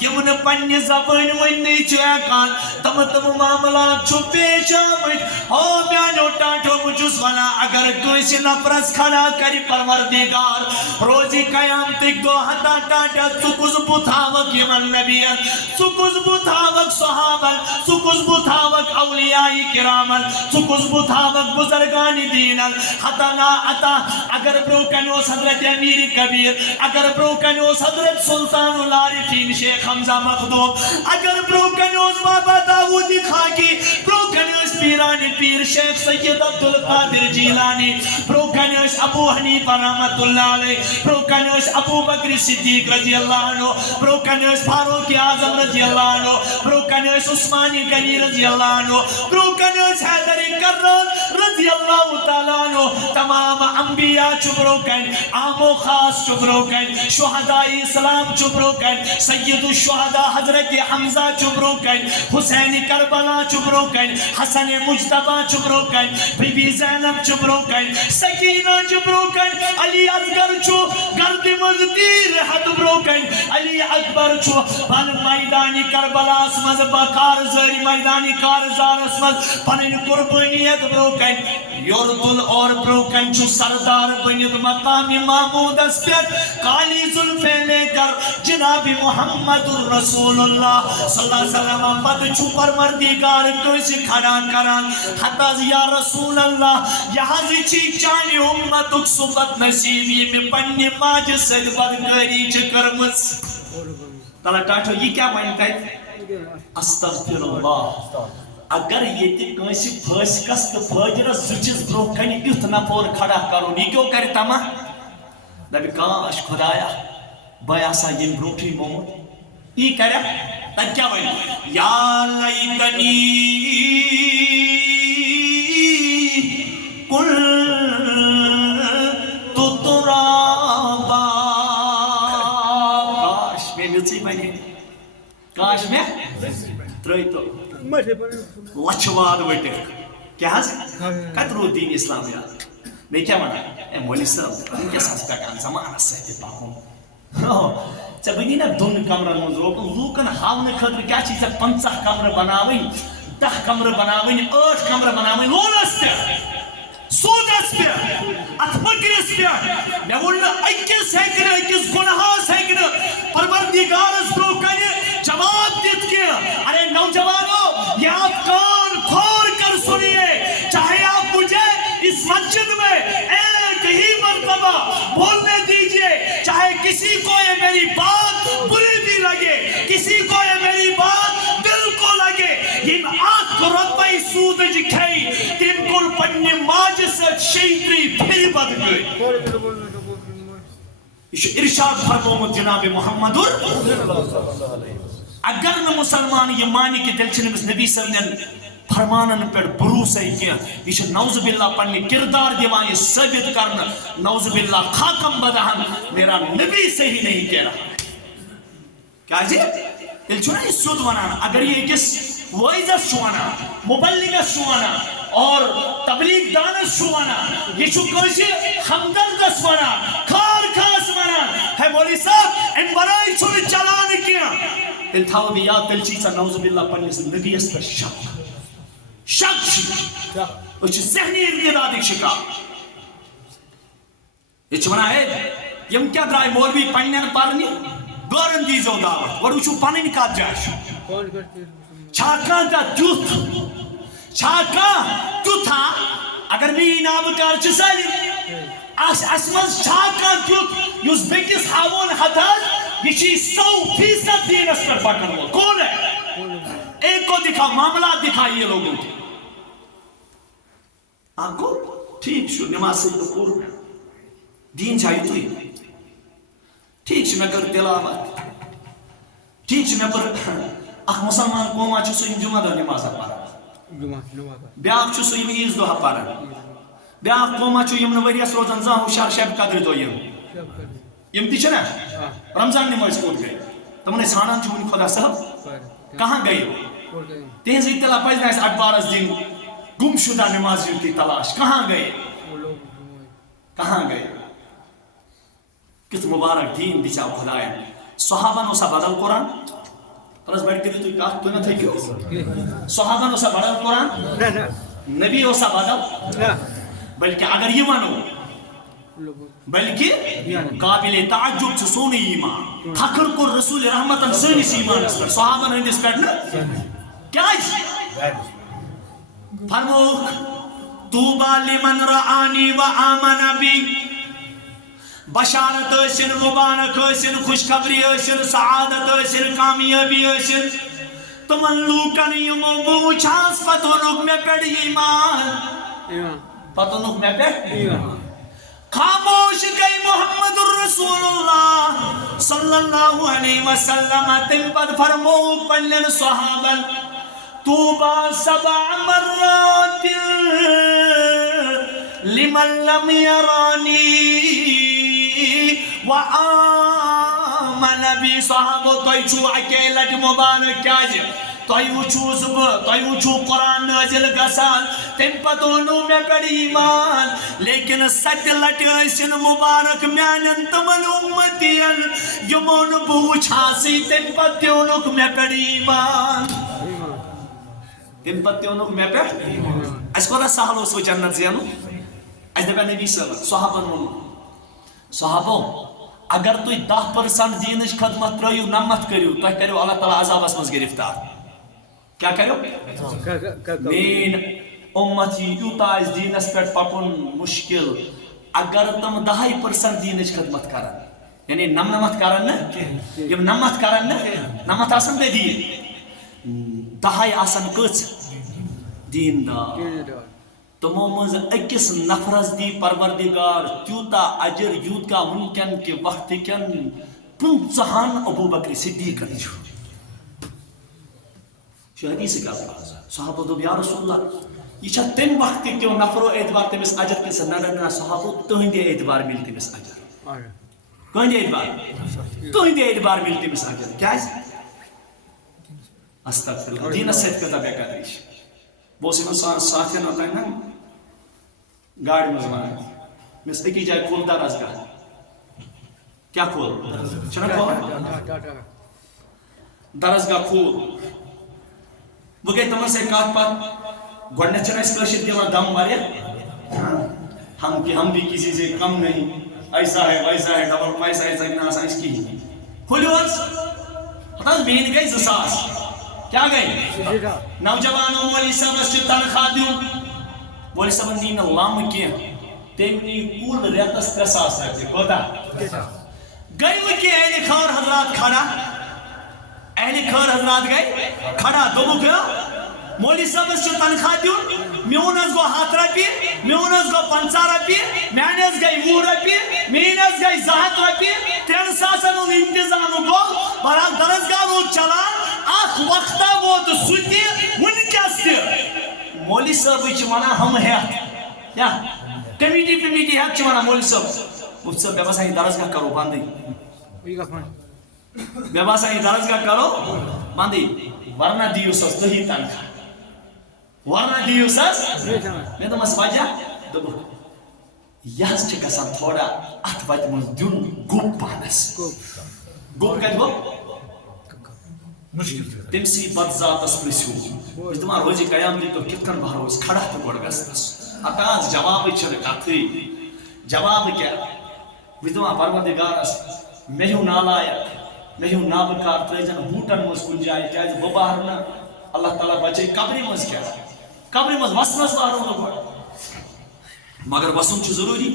یمن پنی زبان ونی چیکان تم معاملات چھو پیش آمد او میانو ٹاٹو مجھوس ونا اگر کسی نفرس کھڑا کری پروردگار روزی قیام تک دو حتا ٹاٹا سکوز بتاوک یمن نبیان سکوز بتاوک صحابن سکوز بتاوک اولیائی کرامن سکوز بتاوک بزرگانی دینن حتا نا اتا اگر بروکنوس حضرت امیر کبیر اگر بروکنوس حضرت سلطان العارفین شیخ حمزہ مخدوم اگر بروکنوز بابا داودی خاکی بروکنوز پیرانی پیر شیخ سید عبدالقادر جیلانی بروکنوز ابو حنیفہ رحمت اللہ علیہ بروکنوز ابو بکر صدیق رضی اللہ عنہ بروکنوز فاروق اعظم رضی اللہ عنہ بروکنوز عثمانی غنی رضی اللہ عنہ بروکنوز حیدر کرن رضی اللہ تعالیٰ عنہ تمام انبیاء چبروکن عام و خاص چبروکن شہداء اسلام چبروکن سید الشہداء حضرت حمزہ چبروکن حسین کربلا چبروکن حسن مجتبہ چبروکن بی بی زینب چبروکن سکینہ چبروکن علی اصغر چو گرد مزدیر حد بروکن علی اکبر چو پن میدانی کربلا اسمز باکار زری میدانی کارزار اسمز پنن قربانیت بروکن یوردل اور بروکن چو سردار بنید مقام محمود اسپیت کالی ظلفے لے کر جناب محمد الرسول اللہ صلی اللہ علیہ وسلم پت چھو پروردگار کوئی کھڑا کران حتی یا رسول اللہ یہاں زی چانی امتک صبت نصیبی میں پنی ماج سید بدکاری چکرمز تالا ٹاٹھو یہ کیا مانتا ہے استغفر اللہ اگر یہ تی کنسی پھس کس تو پھجرس زچس بروکنی یوت نفور کھڑا کرو یہ کیوں کرتا ما نبی کاش خدایا بیاسا یم بروٹی مومد یہ کرے تک کیا بھائی یا لیتنی کل تو ترابا کاش میں نسی بنی کاش میں ترائی تو لچواد وٹے کیا حس کترو دین اسلامیات میں کیا مانا اے مولی صاحب ان کے ساتھ کان زمانہ سہتے پاکوں ژے بنی نا دون کمرن من روکن لوکن ہاؤنہ خاطر کیا چیز 50 کمرہ بناوٕنۍ 10 کمرٕ بناوٕنۍ 8 کمرٕ بناوٕنۍ لونس پٮ۪ٹھ سودس پٮ۪ٹھ اتھ مٔکرِس پٮ۪ٹھ مےٚ ووٚن نہٕ أکِس ہیٚکہِ نہٕ أکِس گۄنہس ہیٚکہِ نہٕ پروردگارس برٛونٛہہ کنہِ جواب دِتھ کینٛہہ ارے نوجوانو یہ آپ کان کھول کر سنیے چاہے آپ مجھے اس مسجد میں ایک ہی مرتبہ بولنے دیجئے چاہے کسی کو یہ میری بات بری بھی لگے کسی کو یہ میری بات دل کو لگے یم اکھ رۄپے سوٗدٕچ کھیٚیہِ تِم کوٚر پننہِ ماجہِ سۭتۍ 36 پھِرِ بدگٲری یہ چھُ ارشاد فرمومُت جناب محمدُر اگر نہ مسلمان یہ مانہِ کہ تیٚلہِ چھِنہٕ أمِس نبی صٲبنٮ۪ن فرمانن پہ بھروسے کینٛہہ یہ چھُ نعوذ باللہ پننہِ کردار دِوان یہ ثٲبت کرنہٕ نعوذ باللہ خاکم بدہن میرا نبی صحیح نہیں کہہ رہا کیازِ تیٚلہِ چھُنہ یہِ سیوٚد ونان اگر یہ أکِس وٲعظس چھُ ونان مبلغس چھُ ونان اور تبلیغ دانس چھُ ونان یہ چھُ کٲنٛسہِ ہمدردس ونان خارخاہس ونان ہے مولوی صاحب امہِ ورٲے چھُنہٕ چلان کینٛہہ تیٚلہِ تھاو بہٕ یاد تیٚلہِ چھُے ژےٚ نعوذ باللہ پننِس نبیَس پٮ۪ٹھ شک أسۍ چھِ ذہنی ارتدادٕکۍ شکار یہ چھِ ونان ہے یم کیٛاہ درٛاے مولوی پننٮ۪ن پرنہِ غٲرن دیٖزیو دعوت گۄڈٕ وٕچھِو پنٕنۍ کتھ جایہِ چھُ چھا کانٛہہ تتھ تیُتھ چھا کانٛہہ تیُتھا اگر مےٚ یی نابکار چھِ سٲلِم اسہِ منٛز چھا کانٛہہ تیُتھ یُس بیٚکِس ہاوُن ہتہٕ یہ چھِ 100% دیٖنس پٮ۪ٹھ پکن وول کون ہے ایک کو دکھا معاملات دکھائیے لوگوں کے آپ کو ٹھیک چھو نماز سے پور دین چاہیے تو ٹھیک چھو میں کر تلاوت ٹھیک چھو میں پر اخ مسلمان قوما چھو سو جمعہ دہ نماز پارا بیاکھ چھو سو عیز دۄہ پارا بیاکھ قوما چھو یم ؤریس روزان زانٛہہ ہُشار شب قدر دۄہ یم تہِ چھِ نا رمضان نماز کوٚت گٔے تمن ٲسۍ ژھانڈان چھِ وٕنہِ خۄدا صٲب کہاں گٔے تہذ اطلاع پزِ نہٕ اَسہِ اخبارس دِنۍ گم شدہ نمازیوں کی تلاش کہاں گئے کہاں گئے کس مبارک دین دِژیو خداین صحابن اوسا بدل قرآن پرس بڑھ کٔرِو تُہۍ کتھ تُہۍ نہ تھٔکِو صحابن اوسا بدل قرآن نبی اوسا بدل بلکہ اگر یہ ونو بلکہ قابل تعجب چھُ سونُے ایمان فخر کوٚر رسول رحمتن سٲنِس ایمانس پٮ۪ٹھ صحابن ہٕنٛدِس پٮ۪ٹھ نہٕ کیازِ فرموک طوبى لمن رآني وآمن بي بشارت ٲسِن مبارک ٲسِن خوشخبری ٲسِن سعادت ٲسِن کامیٲبی ٲسِن تمن لوٗکن یِمو بہٕ وٕچھاس پتہٕ ووٚنُکھ مےٚ پٮ۪ٹھ ایمان پتہٕ ووٚنُکھ مےٚ پٮ۪ٹھ خاموش گئی محمد الرسول اللہ صلی اللہ علیہ وسلم تمہِ پتہٕ فرمووُکھ پننٮ۪ن صحابن طوبى 7 مرات لمن لم يراني وآمن بي صحابو تۄہہِ چھُو اکے لٹہِ مبارک کیازِ تۄہہِ وٕچھوٗس بہٕ تۄہہِ وٕچھوٗ قرآن نٲزِل گژھان تمہِ پتہٕ ووٚنوٕ مےٚ پٮ۪ٹھ ایمان لیکن 7 لٹہِ ٲسِن مبارک میانٮ۪ن تِمن اُمتین یِمو نہٕ بہٕ وٕچھاسٕے تمہِ پتہٕ تہِ ووٚنُکھ مےٚ پٮ۪ٹھ ایمان تمہِ پتہٕ تہِ ووٚنُکھ مےٚ پٮ۪ٹھ اَسہِ کوتاہ سہل اوس وۄنۍ جنت زینُن اَسہِ دپیٛاو نبی صٲبن صحابن ووٚنُکھ صحابو اگر تُہۍ 10% دیٖنٕچ خدمت ترٛٲیِو 90 کٔرِو تۄہہِ کٔرِو اللہ تعالیٰ عذابس منٛز گرفتار کیٛاہ کٔرِو میٲنۍ اُمت یی یوٗتاہ آسہِ دیٖنس پٮ۪ٹھ پکُن مُشکِل اگر تِم 10% دیٖنٕچ خدمت کرن یعنی 99 کرن نہٕ یِم 90 کرن نہٕ 90 آسن بدیٖن 10 آسن کٔژ دیٖندار تمو منٛز أکِس نفرس دی پروردگار تیوٗتاہ اجر یوٗتاہ وٕنکٮ۪ن کہِ وقتہٕ کٮ۪ن 50 ابوٗ بکر صدیٖقن چھُ حدیث الفاظ صحابو دوٚپ یا رسول اللہ یہ چھا تمہِ وقتہٕ کیو نفرو اعتبار تٔمِس اجر کِس نہ صحابو تُہنٛدِ اعتبار مِلہِ تٔمِس اجر کٕہٕنٛدِ اعتبار تُہنٛدِ اعتبار مِلہِ تٔمِس اجر کیازِ استغفر دیٖنس سۭتۍ کۭژاہ بے قدری چھِ بہٕ اوسُس یِمن ساتھین اوتانۍ نا گاڑِ منٛز ونان مےٚ ٲس أکِس جایہِ کھول درسگاہ کیٛاہ کھول چھُنہ کھولان درسگاہ کھول وہ گئی تمہیں سے کات پات گوڑنے چنہ اس کلشت دیوان دم مارے ہم بھی کسی سے کم نہیں ایسا ہے ویسا ہے ڈبل پیسہ ایسا کہ ناسا اس کی کھولیوز حتاز بین گئی زساس کیا گئی نوجوانوں مولی صاحب اس سے تنخواہ دیوں مولی صاحب نین اللہ کیا تیمنی کول ریتس تساس رکھتے کوتا گئی وہ کی اہل خور حضرات کھڑا اہل خور حضرات گئی کھڑا دوبو گیا مولی صاحب اس سے تنخواہ دیوں میونس گو 7 رپی میونس گو 50 رپی میانس گئی 20 رپی مینس گئی 7 رپی 3 ساسن انتظام گو بران درزگاہ وہ چلان آخ وقتا وہ تو سوٹی ونکس دی مولی صاحب چوانا ہم ہے کیا کمیٹی ہے چوانا مولی صاحب مفت صاحب بیبا سائی درزگاہ کرو باندھی بیبا سائی درزگاہ کرو باندھی ورنہ دیو سس دہی تنخواہ ورنہ دیو سس میں تو مس وجہ دبو یہاں چھے گسان تھوڑا ات وقت من دیون گوپ پانس گوپ کہت گو تم سی بد ذات اس پرسیو اس دمار روزی قیام دی تو کتکن بہرو اس کھڑا تو گوڑ گسنس اتاز جواب چھر کتھری جواب کیا اس دمار پروردگار اس مہیو نالائک مہیو نابکار تریجن بوٹن مز کن جائے کیا اس بباہرنا اللہ تعالیٰ بچے قبری مز کیا قبری مز وسنس باہروں تو گوڑ مگر وسن چھ ضروری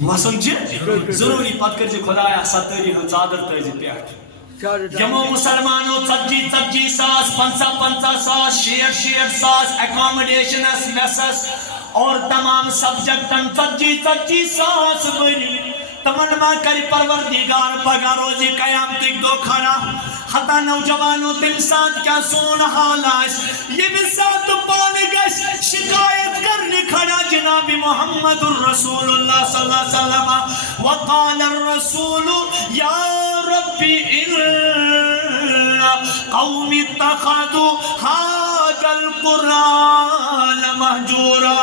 وسن چھ ضروری پت کر چھ خدایا ستری ہن زادر تیزی پیٹ یمو مسلمانوں 40 ساس 50 ساس 60 ساس اکاموڈیشن اس میسس اور تمام سبجیکٹن 40 ساس بنی تمن ما کر پروردگار پگا روزی قیام تک دو کھڑا حتا نوجوانوں تم ساتھ کیا سون حال آئیس یہ بھی ساتھ پانے گئیس شکایت کرنے کھڑا جناب محمد الرسول اللہ صلی اللہ علیہ وسلم وقال الرسول یا ربی ان قوم اتخذوا هذا القرآن مہجورا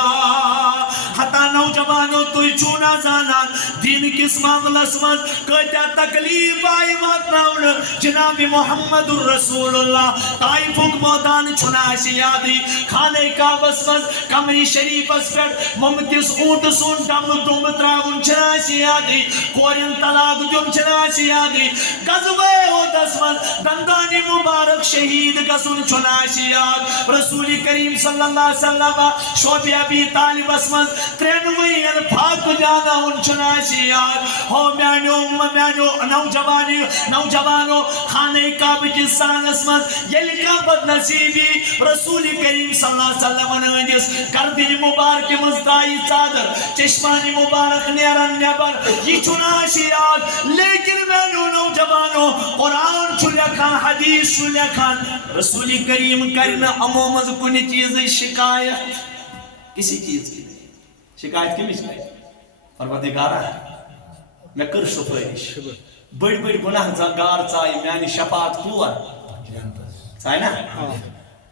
حتا نوجوانوں تو چونا زانان دین کس معاملہ سمجھ کہتا تکلیف آئی واتناؤن جناب محمد الرسول اللہ طائف میدان چھنا ایسی یادی خانے کعبہ سمجھ کمری شریف اس پر ممتس اونٹ سون ڈم ڈم تراؤن چھنا ایسی یادی کورین طلاق دم چھنا ایسی یادی غزوے او دسمن دندانی مبارک شہید گسن چھنا ایسی یاد رسول کریم صلی اللہ علیہ وسلم شعب ابی طالب اسمن 93 الفاق جانا ان چھنا ایسی یاد ہو میانو نوجوانو خانے کعبہ کی سانس من یلی کا بد نصیبی رسول کریم صلی اللہ علیہ وسلم نویدیس کردی مبارک مزدائی چادر چشمانی مبارک نیرن نیبر یہ چھنا شیاد لیکن میں نوجوانوں قرآن چھلیا کھان حدیث چھلیا کھان رسول کریم کرنا امومز کنی چیز شکایت کسی چیز کی نہیں شکایت کی مجھے پروردگارہ میں کر سفرش بڑی بڑی گناہ گار چاہی میانی شفاعت کور چاہی نا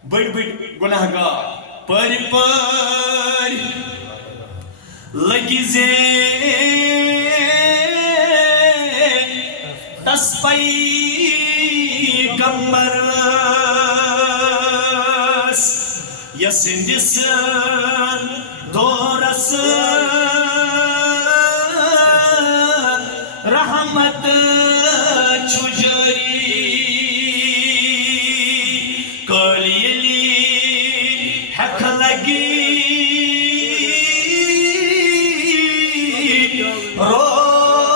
بڑی بڑی گناہ گار پری پری لگی زی تس پی کمبرس یسندس دورس رحمت چھجری کلیلی حق لگی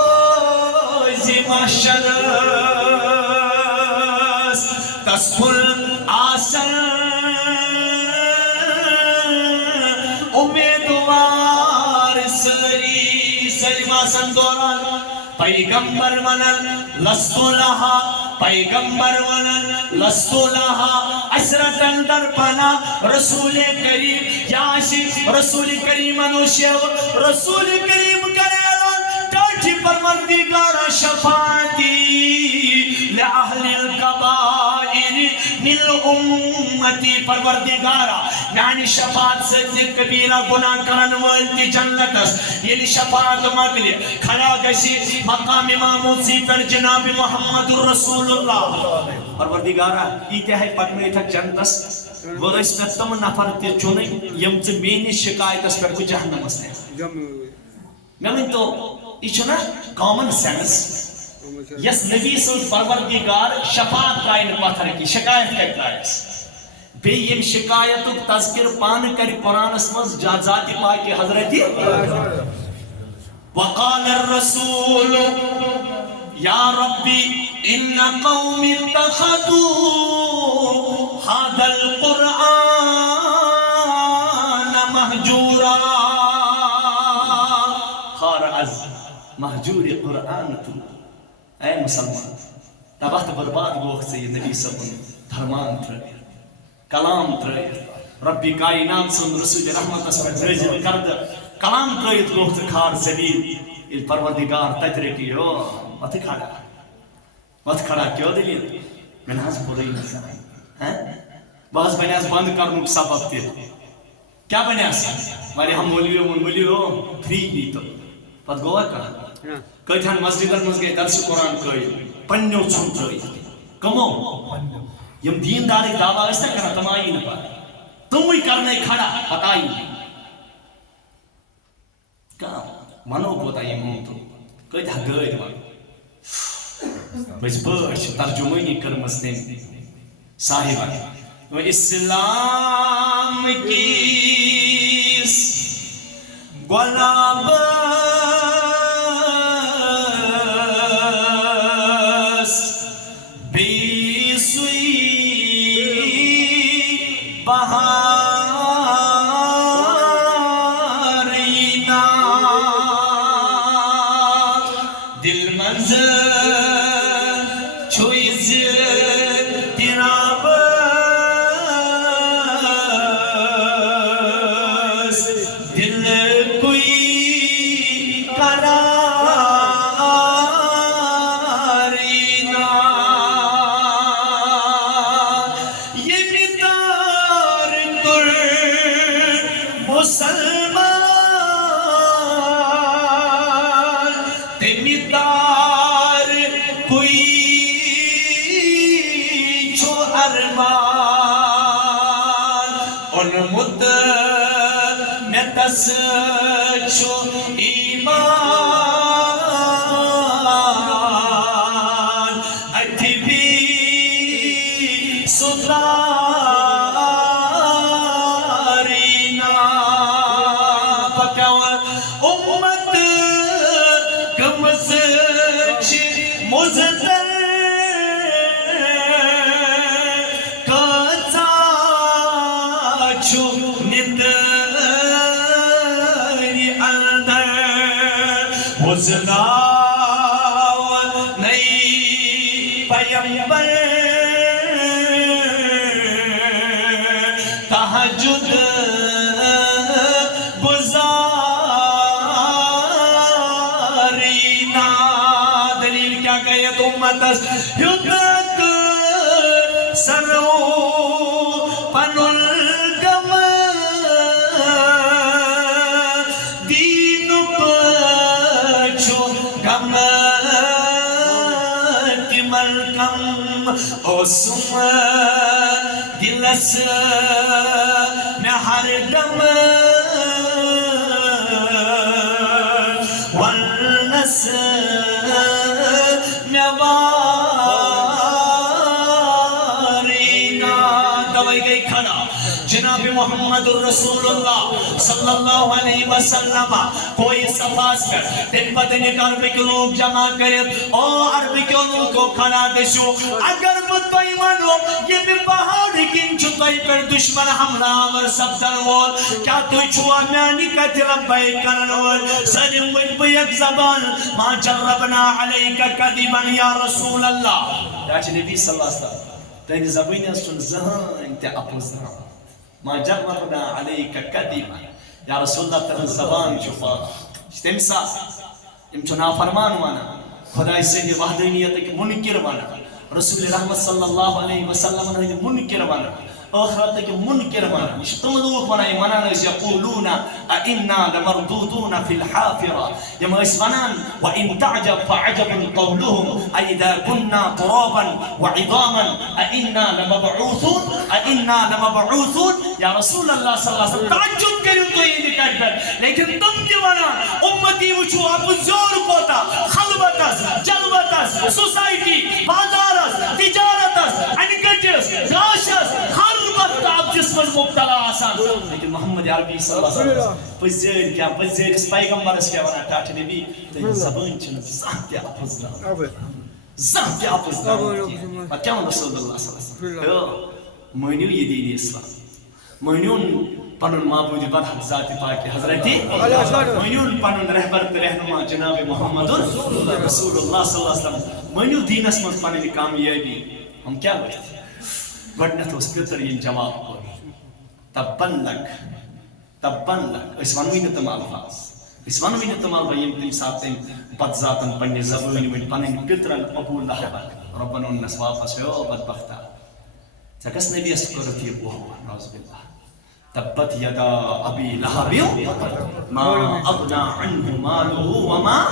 روزی محشرس تسفل آسن امیدوار سری سلماسن دوران پیغمبر منل لستو لہا پیغمبر منل لستو لہا اسرتن در پنا رسول کریم یاشی رسول کریم انوشیو رسول کریم کریلان ٹاٹھی پروردگار شفاعتی لأہل القبائر من امتی پروردگارا یعنی شفاعت سے کبیرہ گناہ کرن والتی جنتس یعنی شفاعت مقلی کھڑا گشی مقام اماموسی پر جناب محمد الرسول اللہ پروردگارا ایتے ہے پکنے تھا جنتس وہ اس میں تم نفر تے چنے یم ژ میانی شکایت اس پر کو جہنم اس نے میں ون تو یہ نا کامن سینس یس نبی سن پروردگار شفاعت ترائن پتھر کی شکایت کر ترائس بے یم شکایت تذکر پان کر قرآن مز ذات پاک حضرت وقال الرسول یا ربی ان قوم اتخذوا هذا القرآن مهجورا خار از مهجور قرآن تو اے مسلمان تباہ برباد گوخ سے یہ نبی صلی اللہ فرمان ترائے کلام ترائے ربی کائنات سن رسول رحمت اس پر نازل کرد کلام ترائے گوخ سے خار زلیل یہ پروردگار تجرے کی مت کھڑا کیوں دلیل میں ناز بولی نظر بعض بنیاز بند کرنک سبب تیر کیا بنیاز مارے ہم مولیو فری ہی تو پت گوا کہا کتھان مسجدن مز گئے درس قرآن کئی پنیو چھن ترئی کمو یم دین داری دعویٰ اس نے کرنا تم آئی نہ پا تم ہی کرنے کھڑا پتائی کہا منو کوتا یہ مون تو کتھا گئی دمان بس برش ترجمانی کرمستین صاحبہ و اسلام کی گلاب چھو ایمان اتھی بھی سدارینا پکاور امت کمز چھ مزدر کتا چھو حسناون نئی پیمبر تہجد گزارینا دلیل کیا کہے تو امت یدک سنو پنل اوسم دلس میں ہر دم ونس میں وارینا دوائی گئی کھڑا جناب محمد رسول اللہ صلی اللہ علیہ وسلم کوئی صفاس کر تین پتنے کا عربی کے لوگ جمع کرے اور عربی کے لوگ کو کھڑا دیشو اگر بتوئی منو یہ بھی پہاڑی کن چھتائی پر دشمن حملہ آور سبزن وول کیا توی چھوا میانی کا تربائی کرن وول سلیم وید بیک زبان ما جربنا علیکہ قدیبا یا رسول اللہ داچھ نبی صلی اللہ علیہ وسلم تیری زبانی سن زہاں انتے اپو زہاں ما جربنا علیکہ قدیبا یا رسول اللہ تیری زبان شفا تمسا امچو نافرمان وانا خدا اس سے وحدانیت کے منکر وانا رسول رحمت صلی اللہ علیہ وسلم نے منکر وانا آخرت کے منکر ونان یہ تم لوگ ونان ونان یقولون انا لمردودون فی الحافرہ یم اس ونان وان تعجب فعجب قولهم اذا كنا ترابا وعظاما انا لمبعوثون یا رسول اللہ صلی اللہ علیہ وسلم تعجب کرو تو یہ نکات پر لیکن تم کی ونان امتی وچھو آپ زور کوتا خلوتس جلوتس سوسائٹی بازارس تجارتس انکٹس گاشس ہر وقت آپ جس میں مبتلا آسان لیکن محمد عربی صلی اللہ علیہ وسلم پزیر کیا پزیر اس پیغمبرس کیا ونا ٹاٹ نبی تو زبان چھن زہت اپز دار زہت اپز دار پتہ کیا رسول اللہ صلی اللہ علیہ وسلم مانیو یہ دین اسلام مانیو پنن معبود برحق ذات پاک حضرت مانیو پنن رہبر رہنما جناب محمد رسول اللہ صلی اللہ علیہ وسلم مانیو دین اس من پنن کامیابی ہم کیا بچتے گۄڈنیٚتھ اوس پیتر یِم جواب کوٚر تبن لک أسۍ وَنوٕے نہٕ تِم الفاظ أسۍ وَنوٕے نہٕ تِم الفاظ یِم تَمہِ ساتہٕ تٔمۍ پتہٕ ذاتن پننہِ زبٲنۍ ؤنۍ پنٕنۍ پِترن ابو لہب رۄبن اوٚننس واپس او بدبختا ژےٚ کس نبیَس کوٚرُتھ یہِ ووٚہ نعوذ باللہ تبت یدا ابی لہب ما اغنى عنه ماله وما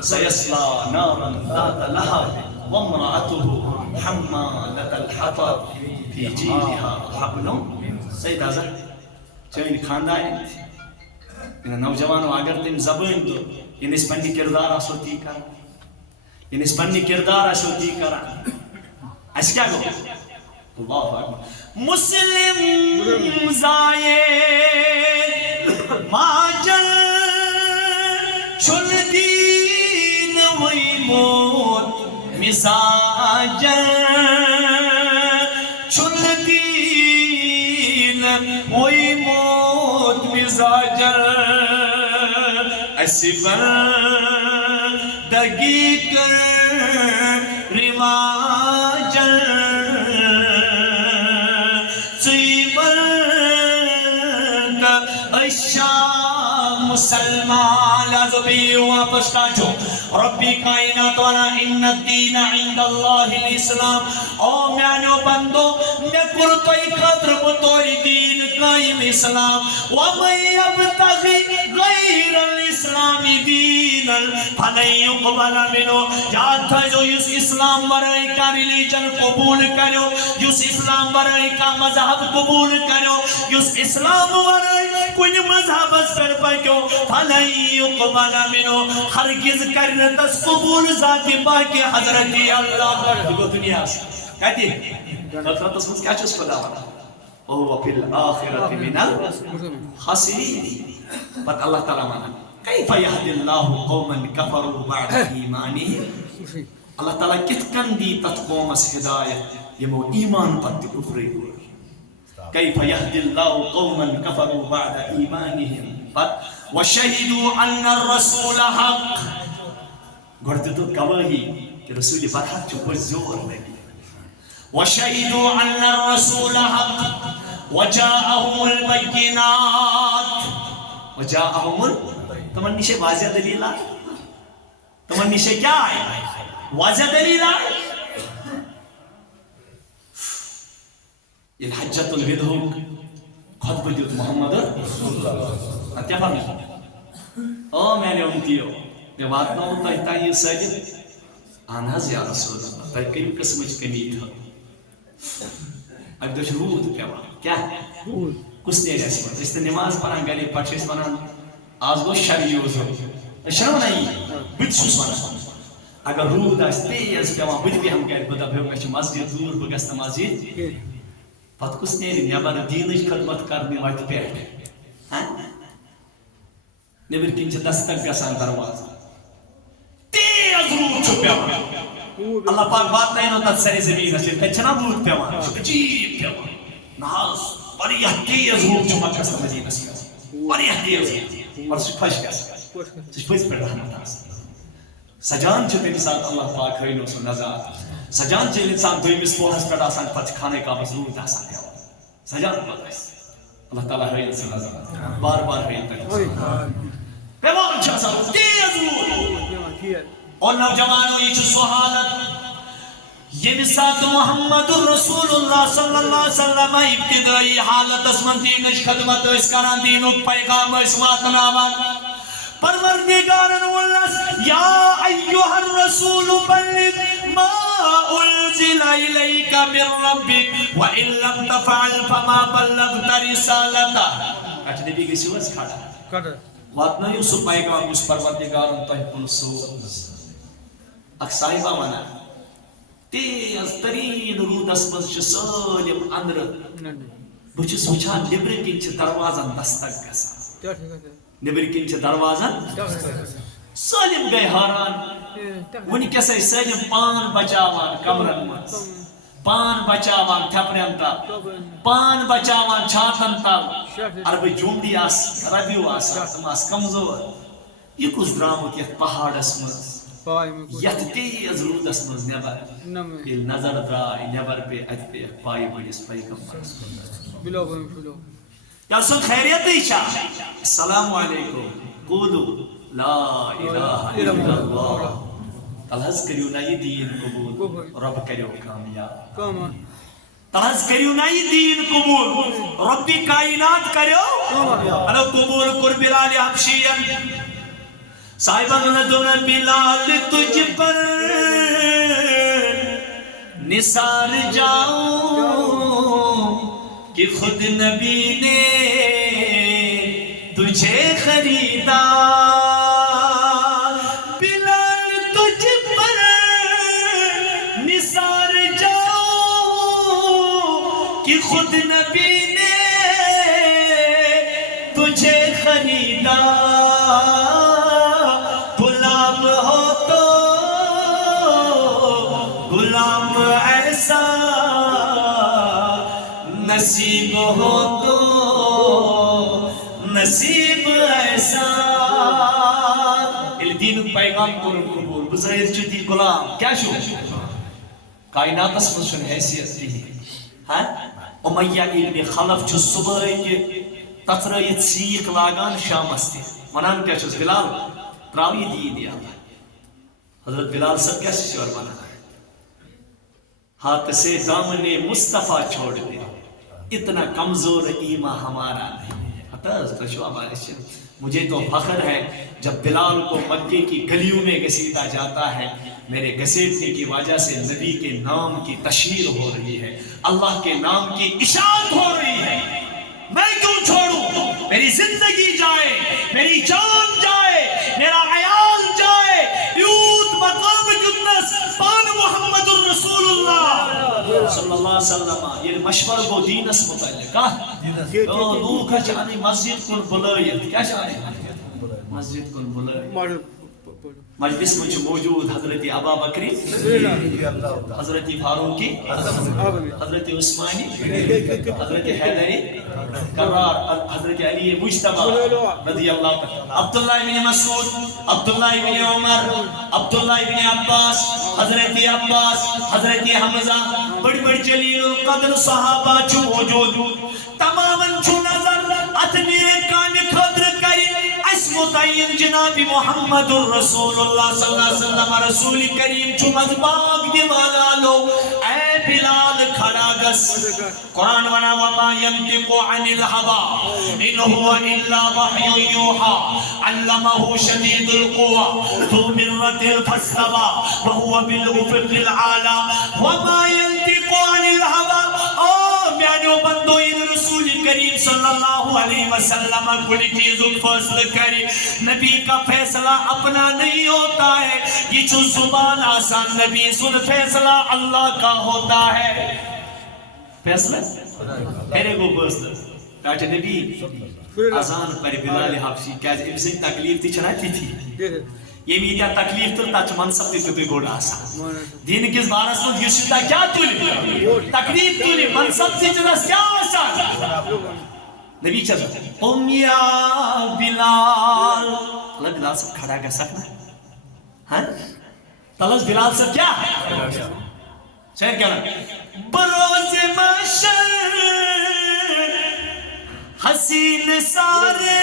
سيصلى نارا ذات لهب وامرأته حمالة الحطب في جيدها حبل سيدہ زہ چٲنۍ خاندان نوجوانو اگر تم زبان دو یعنی اس پننہِ کردار آسو تی کران یعنی اس پننہِ کردار آسو تی کران اس کیا گو اللہ اکبر مسلم زائے ماجل چل دین وی موت مزاجل چل دین وی موت مزاجل ایسی بندگی کر رواجل مسلمان لازبی واپس کانچو ربی کائنات وانا ان الدین عند اللہ الاسلام او میانو بندو میں کرتوئی خطر بطوری دین قائم اسلام ومن یبتغی غیر الاسلام دینا فلن یقبل منو یاد تھا جو اس اسلام برائی کا ریلیجن قبول کرو اس اسلام برائی کا مذہب قبول کرو اس اسلام برائی کوئی مذہب اس پر پکو فلن یقبل منو ہرگز کرنے تس قبول ذات پاک حضرت اللہ دیکھو دنیا سے کہتی ہے خطرت اس میں کیا چیز خدا والا وَهُوَ فِي الْآخِرَةِ مِنَ الْخَاسِرِينَ بات اللہ تعالیٰ مانا كيف يهدي الله قوما كفروا بعد إيمانهم اللہ تعالیٰ کت کن دی تت قومس ہدایت یمو ایمان پت کفری كيف يهدي الله قوما كفروا بعد إيمانهم وشهدوا أن الرسول حق گوڑتے تو گواہی کہ رسول برحق چو پر زور لگی وشهدوا أن الرسول حق وجاءهم البينات وجاءهم تمن نیشے واضح دلیل آئے تمن نیشے کیا آئے واضح دلیل آئے الحجت الودھوک خطبہ دیت محمد کیا فرمی او میں نے انتیو کہ بات نہ ہوتا ہے یہ سجد آناز یا رسول اللہ تاہی کئی قسمچ کمی تھا اب دوش رود کیا کس نے جیسے اس نے نماز پڑھان گلی پڑھش پڑھان آز گو شریعوز ہو شرم نہیں بچوس پڑھان اگر رود آس تیز پیوان بچ بھی ہم کہتے بدا بھیو میں مسجد دور بگست مسجد پت کس نے نیبر دینش خدمت کرنے وقت پیٹ نیبر کنچ دستک گسان دروازہ تیز رود چھو پیوان اللہ پاک بات نہیں ہوتا سری زمین اسے تچنا رود پیوان عجیب پیوان نحاس بڑی تیز رود چھو مکہ سے مدینہ سے بڑی تیز اور سو پھش گیا سو پھش پر رحمت آسا سجان چھو تیری ساتھ اللہ پاک رہنو سو نظار سجان چھو انسان دوئی مسپوحس پر آسان پچ کھانے کا مضرور آسان کیا سجان پتہ ہے اللہ تعالیٰ رہن سے نظار بار بار رہن تک پیوان چھو آسان تیز رود اور نوجوانوں یہ چھو حالت یہ ساتھ محمد الرسول اللہ صلی اللہ علیہ وسلم ابتدائی حالت اسمن دینش خدمت اس کران دینک پیغام اس واتناوان پروردگارن والنس یا ایوہ الرسول بلغ ما انزل الیک من ربک وان لم تفعل فما بلغت رسالتا اچھا نبی کی سیوز کھڑا واتنا یوسف پیغام اس پروردگارن تحکن سوز اکسائبہ منا تیز ترین رود اسمز چھ سالم اندر بچس وچھان نبر کن چھ دروازن دستک گسا نبر کن چھ دروازن سالم گئی حاران ونی کیسے سالم پان بچاوان کمرن مز پان بچاوان تھپرن تا پان بچاوان چھاتن تا عرب جومدی آس ربیو آس تم آس کمزور یہ کس درامت یہ پہاڑ اسمز یت تیز رود اسمز نبر یہ نظر درائی نبر پہ ات پہ پائی بڑیس پیغمبر یا سن خیریت ایشا السلام علیکم قولو لا الہ الا اللہ تلحظ کریو نا یہ دین قبول رب کریو کامیاب تلحظ کریو نا یہ دین قبول ربی کائنات کریو انہو قبول کر بلال حبشین صاحبان ندون بلال تجھ پر نثار جاؤں کہ خود نبی نے تجھے خریدا بلال تجھ پر نثار جاؤں کہ خود نبی نے تجھے خریدا نصیب ہو تو نصیب ایسا دین پیغام کرن قبول بزرگ چتی غلام کیا شو کائنات اس میں حیثیت دی ہاں امیہ ابن خلف جو صبح کے تطرائیت سیخ لاغان شام استے منان کیا چھوز بلال تراوی دی دیا حضرت بلال سب کیا شور منا ہاتھ سے دامن مصطفیٰ چھوڑ دے اتنا کمزور ایمان ہمارا نہیں مجھے تو فخر ہے جب بلال کو مکے کی گلیوں میں گھسیٹا جاتا ہے میرے گھسیٹنے کی وجہ سے نبی کے نام کی تشہیر ہو رہی ہے اللہ کے نام کی اشاعت ہو رہی ہے میں کیوں چھوڑوں میری زندگی جائے میری جان جائے میرا عیال جائے یوت مقام قدس پان محمد الرسول اللہ صلی اللہ علیہ وسلم یہ مشور کو دین اس متعلقہ لوگ کا چاہنے مسجد کن بلائیت کیا چاہنے مسجد کن بلائیت مجلس میں موجود حضرت ابا بکری حضرت فاروقی حضرت عثمانی حضرت حیدری قرار حضرت علی مجتبہ رضی اللہ عنہ عبداللہ بن مسعود عبداللہ بن عمر عبداللہ بن عباس حضرت حمزہ بڑی بڑی جلیل القدر صحابہ چھو موجود تماما چھو نظر اتنی کان خدر کری اس متعین جناب محمد الرسول اللہ صلی اللہ علیہ وسلم رسول کریم چھو مذباق دیوانا لو اے بلال کھڑا گس قرآن ونا وما ينطق عن الهوى ان هو الا وحی یوحى علمه شدید القوى ذو مرة فاستوى وهو بالافق الاعلى وما ينطق عن الهوى میانو بندو ان رسول کریم صلی اللہ علیہ وسلم کل چیز فیصل کری نبی کا فیصلہ اپنا نہیں ہوتا ہے یہ جو زبان آسان نبی سن فیصلہ اللہ کا ہوتا ہے فیصلہ میرے کو فیصلہ کہتے نبی آزان پر بلال حبشی کیا جب سے تکلیف تھی چناتی تھی یہ میڈیا تکلیف تو تاچ منصب تی تو گوڑا آسان دین کس بارہ سن یوشتا کیا تولی تکلیف تولی منصب تی چناس کیا آسان نبی چلتا ام یا بلال اللہ بلال سب کھڑا گا سکنا ہاں تلس بلال سب کیا شاید کیا رہا بروز محشر حسین سارے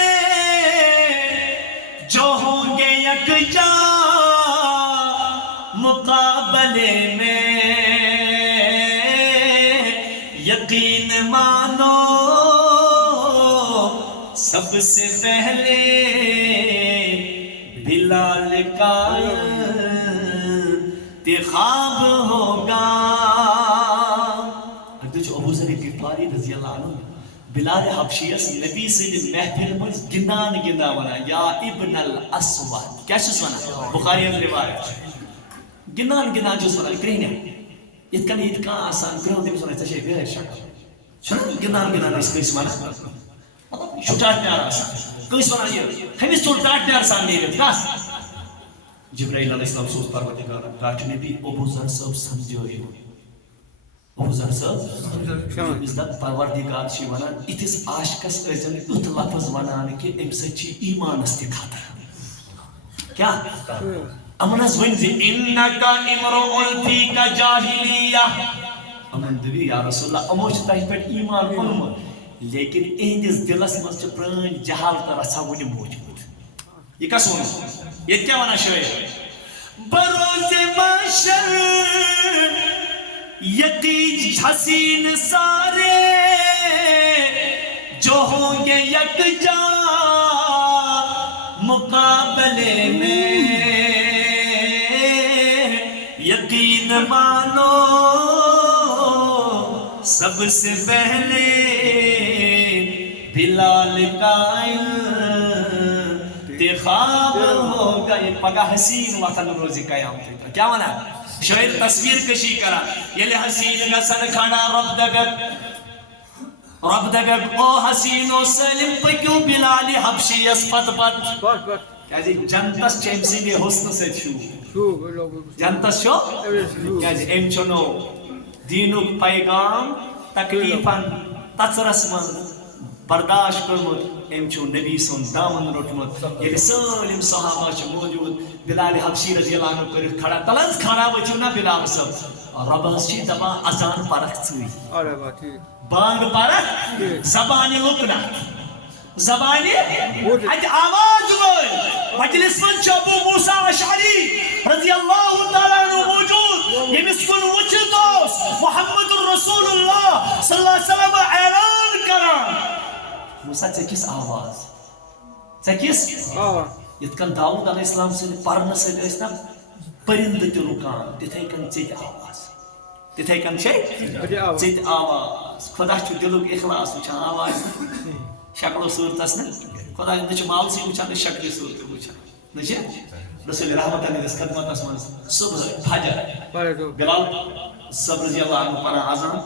جو ہوں گے یک جا مقابلے میں مانو سب سے پہلے بلال کا انتخاب ہوگا. ابو ذر غفاری رضی اللہ عنہ بلال حبشیس نبی سند محفل مز گندان گندان ونان یا ابن الاسود کیا چھس ونان بخاری ہز روایت گندان گندان چھس ونان کرہنیا یت کن یت کان آسان کرہن تمس ونان ژے چھے غیر شکل چھنا گندان گندان اس کس ونان مطلب شٹاٹ نیار آسان کس ونان یہ ہمس ژوٚل ٹاٹ نیار سان نیرتھ کس جبرائیل علیہ السلام سوز پروردگار ٹاٹ نبی ابو ذر صاحب سمجھٲیِو ابو ذر صاحب اس دن پروردگار چھ ونان اتس عاشقس ٲسۍزٮ۪ن یُتھ لفظ ونان کہ امہِ سۭتۍ چھِ ایمانس تہِ خطرٕ کیا امن حظ ؤنۍ زِ انک امرؤ فیک جاہلیہ امن دوی یا رسول اللہ یِمو چھِ تۄہہِ پٮ۪ٹھ ایمان اوٚنمُت لیکن اہندس دلس منٛز چھِ پرٛٲنۍ جہالت رژھا وُنہِ موٗجوٗد یہ کس ووٚن ییٚتہِ کیٛاہ ونان شٲعر بروز محشر یقین حسین سارے جو ہوں گے یکجا مقابلے میں یقین مانو سب سے پہلے بلال کا انتخاب ہوگا. یہ پگہ حسین وطن روزی قیام کیا ونا شاعر تصویر کشی کرا یلی حسین گسن کھڑا رب دگب او حسین و سلم پکیو بلال حبشی اس پت کیازی جنتس چیم سنگی حسن سے چھو جنتس چھو کیازی ام چنو دینک پیغام تکلیفن تچرس من برداشت کرمت ام چھو نبی سن دامن رٹمت یلی سالم صحابہ چھ موجود بلال حبشی رضی اللہ عنہ کر کھڑا تلنز کھڑا بچو نا بلال صاحب ربس چھ دپا اذان پرکھ ژٕے بانگ پرکھ زبانی لکنا زبانی اتہ آواز وٲلۍ مجلس من چھ ابو موسیٰ اشعری رضی اللہ تعالیٰ عنہ موجود یمس کن وچھت اوس محمد رسول اللہ صلی اللہ علیہ وسلم اعلان کران موسیٰ ژے کس آواز ژے کس یت کن داؤد علیہ السلام سن پرن سۭتۍ ٲسۍ نا پرندٕ تہِ رُکان تِتھے کن ژے تہِ آواز تِتھے کن چھے ژے تہِ آواز خدا چھُ دلُک اخلاص وٕچھان آواز شکل و صورتس نا خدا نہ چھُ مالسٕے وٕچھان نہ شکلہِ صورتہِ وٕچھان نہ چھِ رسول رحمت علیہس خدمتس منٛز صبح فجر بلال صاحب رضی اللہ عنہ پران اذان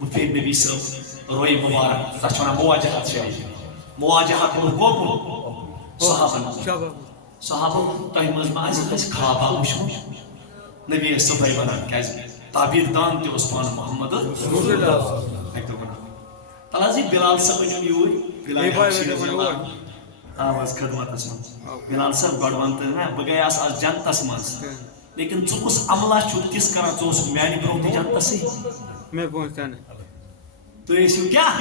بہٕ پھیرِ نبی صٲب روی مبارک تتھ چھِ ونان مواجہت شریف مواجہت گوٚو صحابن تۄہہِ منٛز ما آسہِ کٲنٛسہِ خوابا وٕچھمُت نبی ٲسۍ صبحٲے ونان کیازِ تعبیٖر دان تہِ اوس پانہٕ محمد اکہِ دۄہ ونان تل حظ یہِ بلال صٲب أنِو یوٗرۍ بلال حبشی رضی اللہ عنہ آواز خدمتس منٛز بلال صٲب گۄڈٕ ون تہٕ نا بہٕ گٔیاس آز جنتس منٛز لیکن ژٕ کُس عملہ چھُکھ تِژھ کران ژٕ اوسُکھ میانہِ برونٛہہ تہِ جنتسٕے تُہۍ ٲسِو کیٛاہ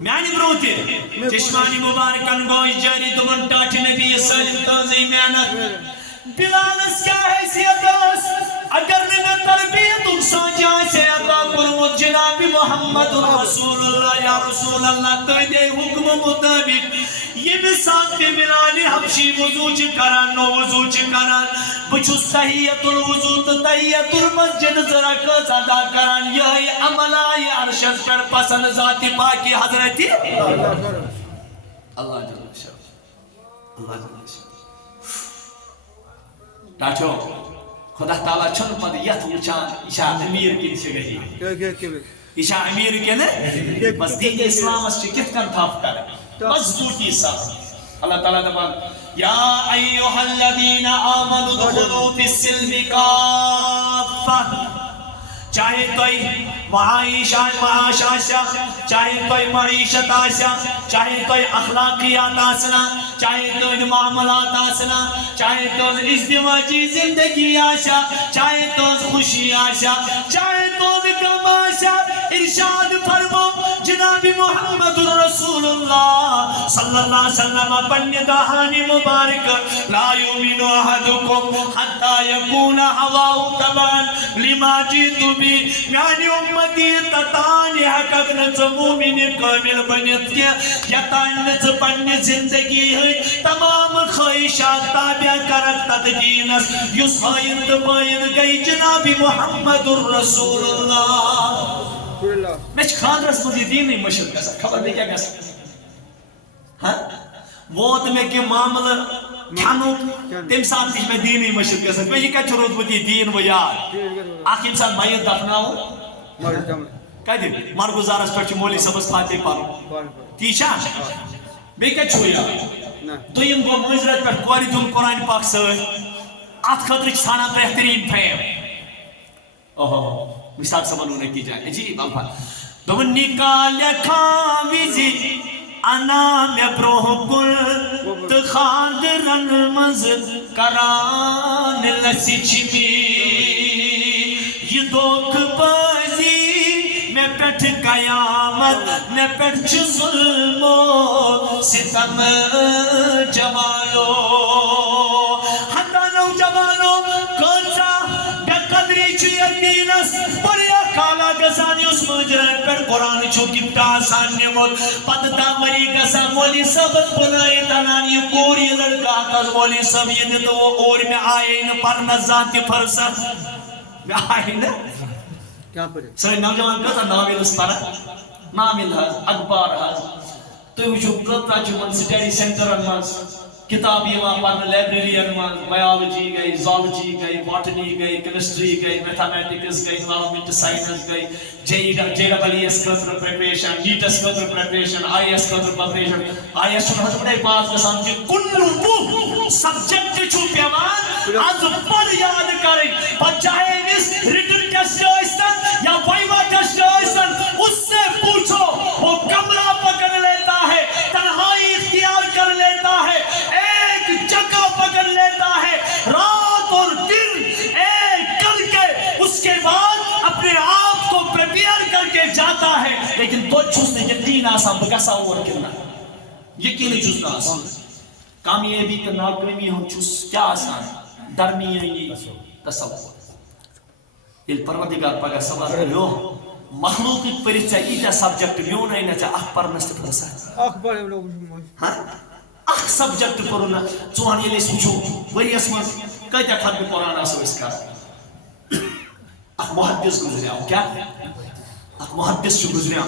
میانہِ برونٛہہ تہِ چشمانہِ مُبارکن گوٚو جٲری دوٚپُن ٹاٹھِ نبی سٲلِم تٕہنٛزٕے محنت بلالس کیٛاہ حیثیت ٲس اگر نہٕ مےٚ تربیتُک سانٛجہِ آسہِ ہے عطا کوٚرمُت جناب محمد رسول اللہ یا رسول اللہ تُہنٛدے حُکمہٕ مُطٲبِق ییٚمہِ ساتہٕ تہِ بلال حبشی وضوٗ چھِ کران نو وضوٗ چھِ کران بہٕ چھُس تحیت الوضوٗ تہٕ تحیت المسجد زٕ رکٲژ ادا کران یِہے عمل آیہِ عرشس پٮ۪ٹھ پسند ذاتِ پاکہِ حضرتِ اللہ جل شاہ اللہ جل شاہ ٹاٹھو خدا تعالیٰ چھُنہٕ پتہٕ یتھ وٕچھان یہِ چھا امیر کِنہٕ چھِ غریب یہِ چھا امیر کِنہٕ بس دین اسلامس چھِ کِتھ کٔنۍ تھپھ کرٕنۍ مضبوطی سان اللہ تعالیٰ دپان یا ایھا الذین آمنوا ادخلوا فی السلم کافہ چاہے تۄہہِ معاش آسیا چاہے تۄہہِ معیشت آسیا چاہے تۄہہِ اخلاقیات آسنا چاہے تُہنٛدۍ معاملات آسنا چاہے تُہنٛز ازدواجی زندگی آسیا چاہے تُہنٛز خوشی آسیا چاہے تُہنٛد غم آسیا ارشاد فرمو جناب محمد رسول اللہ صلی اللہ علیہ وسلم پنی دہانی مبارک لا یؤمن احدکم حتی یکون ہواؤ تبعا لما جئت بی میانی امتی تتانی حقق نچ مومن کامل بنیت کیا یتان نچ پنی زندگی ہے تمام خواہشات تابع کرک تد دینس یس ہائن تبائن گئی جناب محمد الرسول اللہ میں خاندرس مجھے دین نہیں مشرق گسا خبر نہیں کیا گسا ہاں ووت میں کہ معاملہ کھانو تم ساتھ تیش میں دین نہیں مشرق گسا میں یہ کچھ روز مجھے دین و یاد آخ انسان میت دفناو کہہ دیں مرگزارس پر مولی سبس فاتح پارو تیشا بے کیا چھویا دویم گو مجرد پر کواری دن قرآن پاک سوئے آت خطرچ سانا بہترین فیم اوہ مثال سبن ہونے کی جائے عجیب امپا دون نکال کھاویزی انا میں بروہ کل تخاد رنگ مز کران لسی چمی یہ دوک بازی میں پیٹھ قیامت میں پیٹھ ظلم و ستم جمالو ہندانو جمالو کنسا قدری چی یقینس پریا کالا گسانی اس مجرد پر قرآن چوکی آسان نمود پت دامری گسا مولی سب بنائی تنانی کوری لڑکا کز مولی سب یہ دیتا وہ اور میں آئے ان پر نزانتی فرسا میں آئے نا سوئی نوجوان کتا نامیل اس پر نامیل حض اکبار حض تو یہ جو پرتا جمن سٹیڈی سینٹر انماز کتابی وہاں پڑھنے لائبریری انماز بایولوجی گئی زالوجی گئی باٹنی گئی کیمسٹری گئی میتھمیٹکس گئی انوائرمنٹ سائنس گئی JEE خطر پریپریشن نیٹس خطر پریپریشن IAS خطر پریپریشن IAS چھو حضر بڑے پاس بسان جی کلو وہ سبجیکٹ چھو پیوان آج پر یاد کریں پر چاہے اس ریٹن ٹیسٹ آئیستن یا وائیوا ٹیسٹ آئیستن اس سے پوچھو وہ کمرہ پکڑ لیتا ہے تنہائی اختیار کر لیتا ہے ایک جگہ پکڑ لیتا ہے رات اور دن ایک کر کے اس کے بعد اپنے آپ کو پریپیئر کر کے جاتا ہے لیکن تو چھوس نے یقین آسان بکسا اور کرنا یقین چھوس نے آسان کامیابی کا ناکامی ہم چھوس کیا آسان درمیانی تصور یہ پروردگار پگا سوال کرو مخلوقی پریچہ ایجا سبجیکٹ میون ہے نچہ اخ پرنست پرسا ہاں اخ سبجیکٹ پرونا چوہان یہ لیس وچو وری اسمان کہتا ختم قرآن آسو اس کا اخ محدث گزریاں کیا اخ محدث چھو گزریاں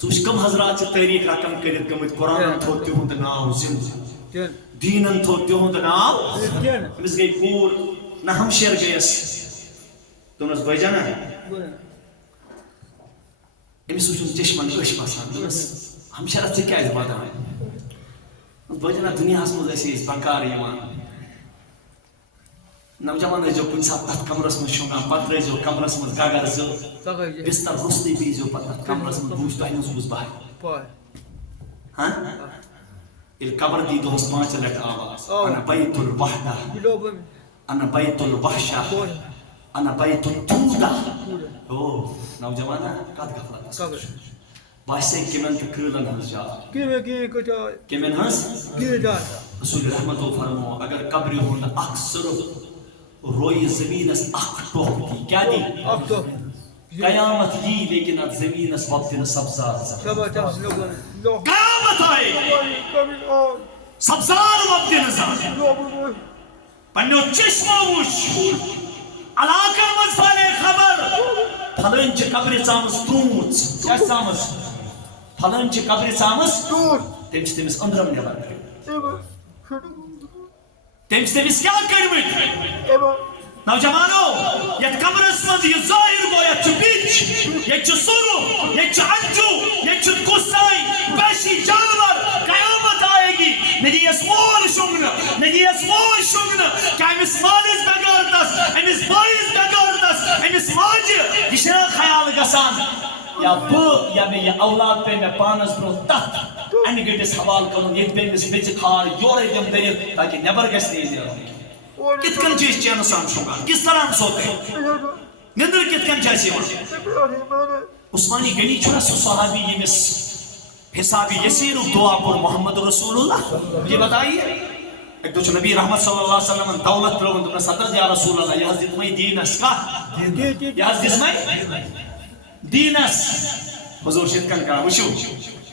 تو اس کم حضرات سے تحریک رقم کرد گمت قرآن تھوتے ہوں دناو زند دینن تھوتے ہوں دناو ہمس گئی پور نہ ہم شیر گئیس تو نس بھائی جانا ہے امس وچھن چشمن ٲش باسان دوٚپمَس ہمشیرس ژےٚ کیٛازِ بدان بھائی جانا دُنیاہس منٛز ٲسۍ أسۍ بکار یِوان نوجوان ٲسۍزیو کُنہِ ساتہٕ تتھ کمرس منٛز شۄنٛگان پتہٕ ترٛٲیزیو کمرس منٛز گگر زٕ بستر روٚستٕے بِہزیو پتہٕ تتھ کمرس منٛز بہٕ وٕچھٕ تۄہہِ منٛز کُس بہہِ ہاں ییٚلہِ قبر دی دۄہس 5 لٹہِ آواز انا بیت الوحدہ انا بیت الوحشہ انا بیت التودہ او نوجوانا کت غفلت باسے کمن تہ کرلن ہنز جا کمن ہنز رسول رحمت و فرمو اگر قبر ہند اخ صرف روئی زمینس اخ ٹوک دی کیا دی قیامت دی لیکن ات زمینس وقتن سبزار قیامت آئے سبزار وقتن پنیو چشمہ وچ علاقہ مزفالے خبر پھلن چھ قبر ژامس تروٗژ کیا ژامس پھلن چھ قبر ژامس تمس أندرم نٮ۪بر کٔڑِتھ تمس کیا کٔڑمٕتۍ نوجوانو یتھ قبرس منٛز یہِ ظٲہِر گوٚو یتھ چھُ بِچ ییٚتہِ چھُ سُرُف ییٚتہِ چھُ انجوٗ ییٚتہِ چھُ گُسٲے وحشی جانور قیامت آئے گی نہ دیس مول شۄنٛگنہٕ نہ دیس موج شۄنٛگنہٕ کیا أمس مالِس بغٲرتس أمس بٲیِس بغٲرتس أمس ماجہِ یہِ چھُنہ خیال گژھان یا بہٕ یا مےٚ یہِ اولاد پے مےٚ پانس برونٛہہ تتھ انہِ گٔٹِس حوالہٕ کرُن ییٚتہِ پے أمِس میٚژِ کھار یورے دِم دٔرِتھ تاکہِ نٮ۪بر گژھِ نہٕ یہِ نیرُن کِتھ کٔنۍ چھِ أسۍ چینہٕ سان شۄنٛگان کِس طرح سوتے نِندٕر کِتھ کٔنۍ چھِ اَسہِ یِوان عثمانی غنی چھُنہ سُہ صحابی ییٚمِس حساب یسیر دعا پر محمد رسول اللہ. یہ بتائیے ایک تو نبی رحمت صلی اللہ علیہ وسلم دولت ترون دن صدر یا رسول اللہ یہ حضرت میں دینس کا یہ حضرت میں دینس حضور شدکن کا وشو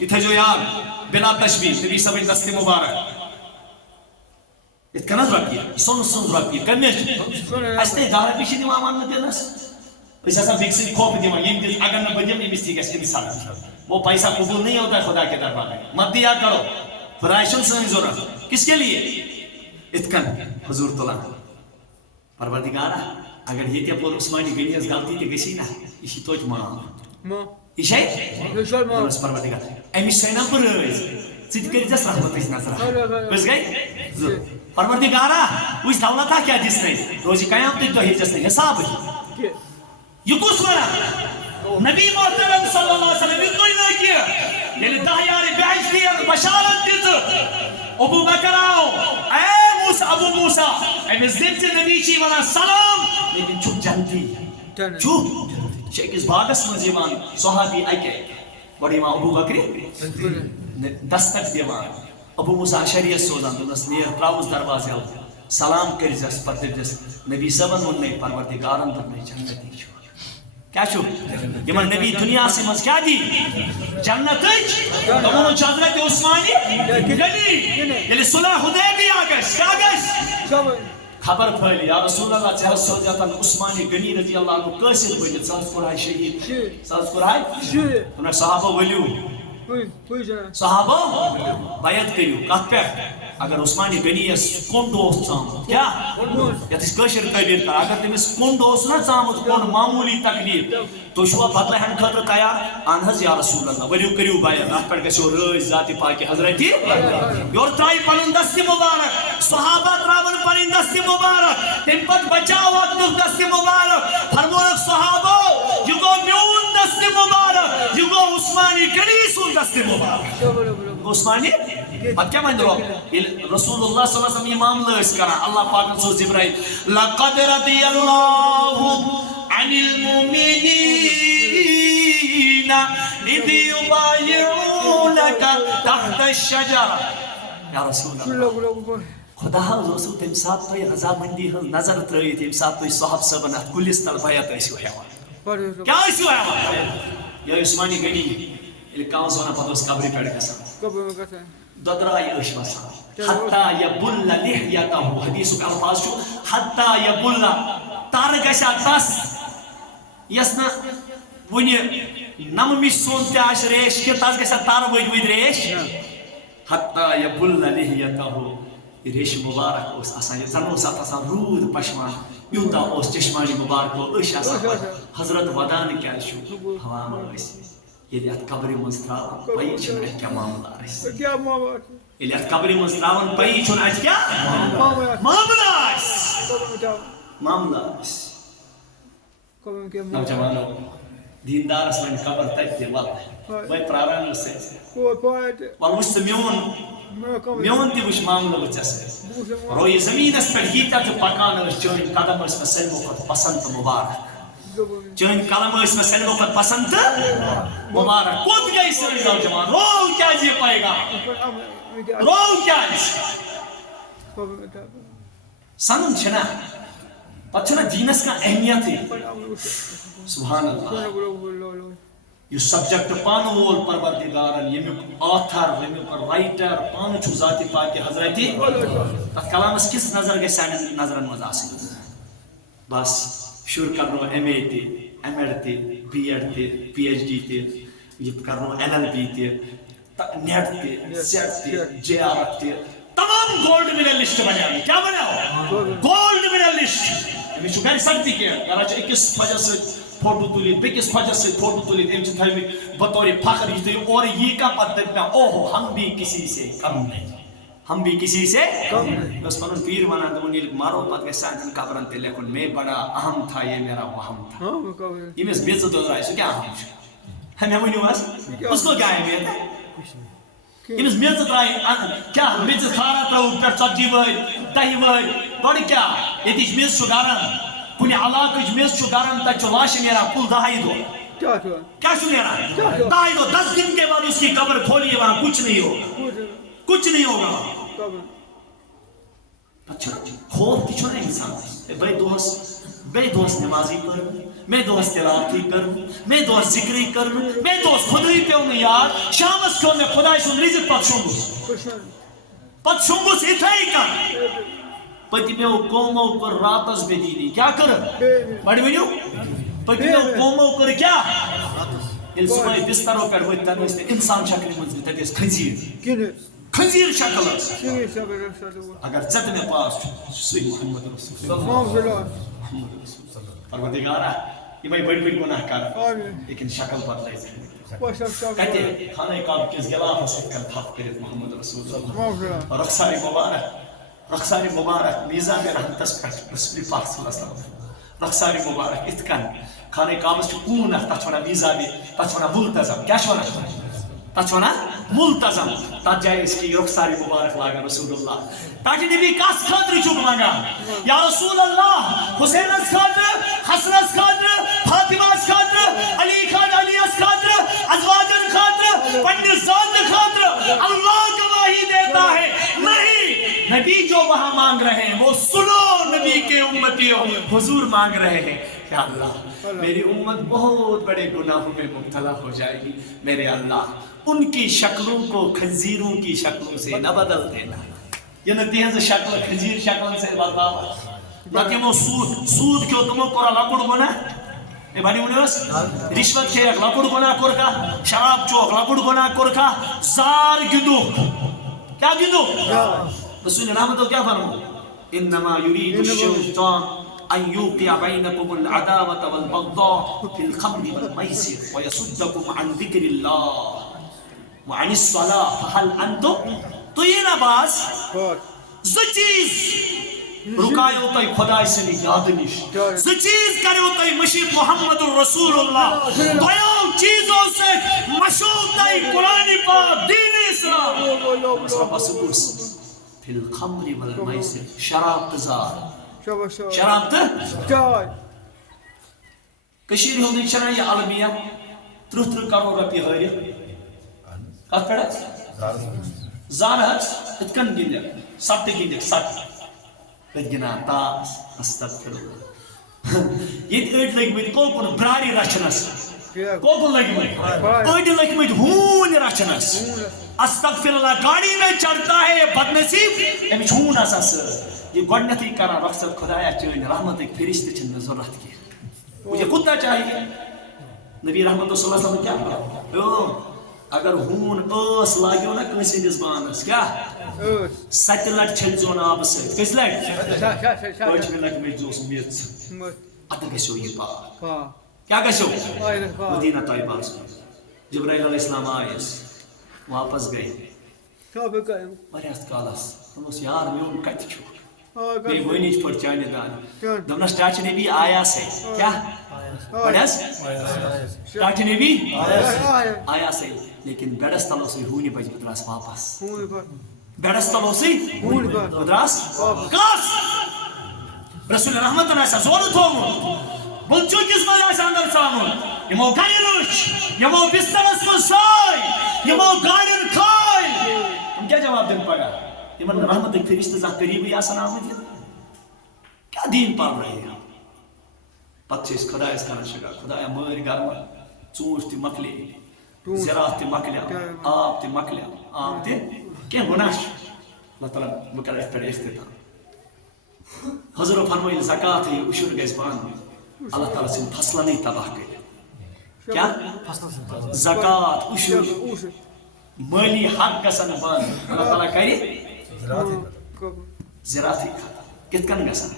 اتھے جو یار بلا تشبیح نبی صلی دست مبارک اتکنز رکھیا سن رکھیا کنیش استے دار پیشی دیوان ماننا دینس اس ایسا بکسی خوف دیوان یہ کہ اگر نہ بدیم یہ بستی گیس انسان وہ پیسہ قبول نہیں ہوتا ہے خدا کے دربار میں مت دیا کرو خدایشن سن ضرورت کس کے لیے اتکن حضور طلع پروردگارہ اگر یہ تیا پور عثمانی گنیز غلطی تے گسی نا اسی توچ ماں اسی درست پروردگار امی سینا پر رویز سید کری جس رحمت اس نظر بس گئی پروردگارہ اس دولتا کیا جس نے روزی قیام تک تو ہی جس نے حساب ہی یہ کس ورہ نبی محترم صلی اللہ علیہ وسلم یہ کوئی نہ کیا یعنی دہیار بیعش دیا بشارت دیتا ابو بکر آؤ اے موسیٰ ابو موسیٰ اے زدت نبی چی والا سلام لیکن چھپ جنتی چھپ شیخ اس باغس مزیوان صحابی اکے بڑی ماں ابو بکری دستک دیوان ابو موسیٰ عشریت سوزان دونس نیر تراؤز دروازے ہوتا سلام کری جس پر جس نبی سبن انہیں پروردگارن دننے جنتی چھو کیا چھو یمن نبی دنیا سے مز کیا دی جنت تمہوں حضرت عثمانی گلی یلی صلح حدیبی آگش کیا آگش خبر پھیلی یا رسول اللہ چہل سو جاتا عثمانی گلی رضی اللہ عنہ قیسر بنیت سالس قرآن شہید سالس قرآن انہیں صحابہ ولیو صحابہ بیعت کریو کہت پر اگر عثمانی گنی اس کنڈو اس چامت کیا یا تیس کشر قیبیر کر اگر تم اس کنڈو اس نہ چامت کون معمولی تکلیف تو شوا بدلہ ہم خطر تیار آنہز یا رسول اللہ ولیو کریو بیعت کہت پر کسی رئیس ذاتی پاکی حضرتی یور ترائی پنن دستی مبارک صحابہ تراون پنن دستی مبارک تم پت بچاو وقت دستی مبارک فرمونک صحابہ یو گو میون دستی مبارک یو گو عثمانی گنی سن دستی مبارک عثمانی اب کیا مانگ رہو رسول اللہ صلی اللہ علیہ وسلم امام لئیس کرا اللہ پاک نے سوز جبرائیل لَقَدْ رَضِيَ اللَّهُ عَنِ الْمُؤْمِنِينَ إِذْ يُبَايِعُونَكَ تَحْتَ الشَّجَرَةِ یا رسول اللہ خدا رسول تم ساتھ تو یہ رضامندی نظر ترئی تم ساتھ تو صحاب صبن کلس تل بیعت ایسیو حیوان کیا ایسیو حیوان یا عثمانی گنی الکاؤں سونا پتوس قبری پیڑ کسا ددرائی اشمسا حتی یبل لحیتاہو حدیثو کا الفاظ شو حتی یبل تارگشا تس یسنا ونی نممی سونتی آش ریش کی تس گشا تار وید ریش حتی یبل لحیتاہو ریش مبارک اس آسان زنو ساتھ آسان رود پشمان یوتا اس چشمانی مبارک و اش آسان حضرت ودان کیا شو حوام اس یہ لیت قبری مستراون پئی چھن اچ کیا معاملہ آئیس یہ لیت قبری مستراون پئی چھن اچ کیا معاملہ آئیس معاملہ آئیس نوجوانو دیندار اس میں قبر تک دے واللہ بھائی پراران اس سے والوش سے میون تی وش معاملہ وچ اس روی زمین اس پر ہیتا تو پکان اس چون قدم اس میں سلمو قد پسند مبارک چون کلم اس میں سلمو قد پسند مبارک کود گئی سرین نوجوان رو کیا جی پائے گا رو کیا جی سنن چھنا پچھنا دینس کا اہمیت ہے سبحان اللہ یہ سبجیکٹ پانو وول پروردگارن یمیک آتھر یمیک رائٹر پانو چھو ذاتی پاکی حضرتی تک کلامس کس نظر گئے سینن نظرن مزاسی بس شروع کرنو ایم اے تی ایم ایڈ تی بی ایڈ تی پی ایچ ڈی تی یہ کرنو ایل ایل بی تی نیٹ تی سیٹ تی جے آر تی تمام گولڈ میڈلسٹ بنے آگی کیا بنے ہو گولڈ میڈلسٹ ہمیں چھو گھر سکتی کیا یارا چھو اکس وجہ سے فوٹو تولید بکس وجہ سے فوٹو تولید ایم چھو تھائی بطور فخر یہ اور یہ کا پتہ میں اوہ ہم بھی کسی سے کم نہیں ہم بھی کسی سے کم نہیں بس پنن پیر وانا دونی مارو پت کے سانتن کبرن تے لیکن میں بڑا اہم تھا یہ میرا وہم تھا یہ میں بیزت ہو رہا ہے سو کیا اہم چھو ہمیں ونیو بس اس کو کیا اہمیت ہے یہ میں بیزت رہا ہے کیا بیزت کھارا تراؤ پر سبجی وائد دہی وائد بڑی کیا یہ تیج میز شو گارن کنی علاقہ میز چھو گارن تا چھو لاش میرا کل دہائی دو کیا سنیرا 10 دن کے بعد اس کی قبر کھولیے وہاں کچھ نہیں ہوگا کچھ نہیں ہوگا خوف کی چھوڑا انسان بے دوست نمازی پر میں دوست تلاوتی کروں میں دوست ذکری کروں میں دوست خدای پیوں میں یار شامس کیوں میں خدای سن رزق پت شنگوس اتھائی کر پتی میں وہ قوموں پر راتس بے دیدی کیا کر بڑی بڑیو پتی میں وہ قوموں پر کیا یہ صبح بستروں پر ہوئی تنویس انسان شکل منزل تدیس خنزیر شکل اگر چت میں پاس سوئی محمد رسول اللہ پروردگارہ یہ بھائی بڑی بڑی گناہ کر لیکن شکل بدلائی زندگی کہتے خانہ کعبہ کس غلاف سے کر تھپ کرت محمد رسول اللہ رخسار مبارک میزان رحمتس پہ رسول پاک صلی اللہ علیہ وسلم رخسار مبارک اتکن خانہ کعبہ سے کون تھا چھوڑا میزان تھا چھوڑا ملتزم کیا چھوڑا تچونا ملتزم تات جائے اس کی رخسار مبارک لاگا رسول اللہ تاکہ نبی کاس خاطر چوک مانگا یا رسول اللہ حسین اس خاطر حسن اس خاطر فاطمہ اس خاطر علی خان علی اس خاطر ازواجن خاطر پنڈر ذات خاطر اللہ گواہی دیتا ہے نہیں نبی جو وہاں مانگ رہے ہیں وہ سنو نبی کے امتیوں حضور مانگ رہے ہیں یا اللہ میری امت بہت بڑے گناہوں میں مبتلا ہو جائے گی میرے اللہ ان کی شکلوں کو خنزیروں کی شکلوں سے نہ بدل دینا یہ نتیجہ شکل خنزیر شکل سے بدلاو نہ وہ سود کیوں تمہیں پورا لکڑ گنا اے بھائی انہوس رشوت کے ایک لکڑ گنا کرکا شراب چوک لکڑ گنا کرکا زار گدو کیا گدو رسول رحمت کیا فرمو انما یرید الشیطان ان یوقع بینکم العداوة والبغضاء فی الخمر والمیسر ویصدکم عن ذکر اللہ وعن الصلاة فهل انتم تو یہ نباز زچیز رکائے ہوتا ہے خدای سے یاد نش زچیز کرے ہوتا ہے مشیق محمد الرسول اللہ دویوں چیزوں سے مشہور ہے قرآن پاک دین اسلام مصرف سکوس فی الخمر والمیسر شراب تزار شراب تزار کشیر ہوندی چرا یہ عالمیہ 33 کروڑ رپی ہاری کت پڑا زار حج اتکن گندک سٹ گندک سٹ کت گنا تاس استغفر اللہ یہ اڑ لگمت کوکن براری رچنس کوکن لگمت اڑ لگمت ہون رچنس استغفر اللہ گاڑی میں چڑھتا ہے یہ بدنصیب امی ہون آسا سر یہ گوڑنیتی کرا رخصت خدایا چاہیے رحمت ایک فرشتے چھن ضرورت کی مجھے کتا چاہیے نبی رحمت صلی اللہ علیہ وسلم کیا کہا اگر ہون اس لاگیو نا کنسی نزبانس کیا 7 لٹ چھلزون آب سے کس لٹ پوچھ میں لٹ میں جوس میت اتر گسو یہ پاک کیا گسو مدینہ طیبہ جبرائیل علیہ السلام آئیس واپس گئے وریاست کالس ہمس یار میون کت چھو بے وینیچ پر چانے دان دمنس ٹاچ نبی آیا سے کیا پڑھس ٹاچ نبی آیا سے لیکن بیڑس تلو سے ہونی بج بدراس واپس بیڑس تلو سے ہونی بدراس کاس رسول رحمت نے ایسا زور تھومو بلچو کس میں ایسا اندر سامن یمو گاڑی روچ یمو بسترس کو سائی یمو گاڑی کھائی ہم کیا جواب دن پڑا یمن رحمت ایک فرشتہ زہ قریبی آسان آمد کیا دین پڑھ رہے ہیں پتہ اس خدا اس کھانا شکا خدایا مر گرم چونچ تی مکلی زراعت تی مکلی آب تی مکلی آب تی کیا گناش اللہ تعالیٰ بکر اس پر اختتام حضر فرمائی زکاة ہے اشور گیس بان اللہ تعالیٰ سے فصلہ نہیں تباہ کرے کیا زکاة اشور مالی حق گسن بان اللہ تعالیٰ کہے زراعتی کھاتا کت کن گسن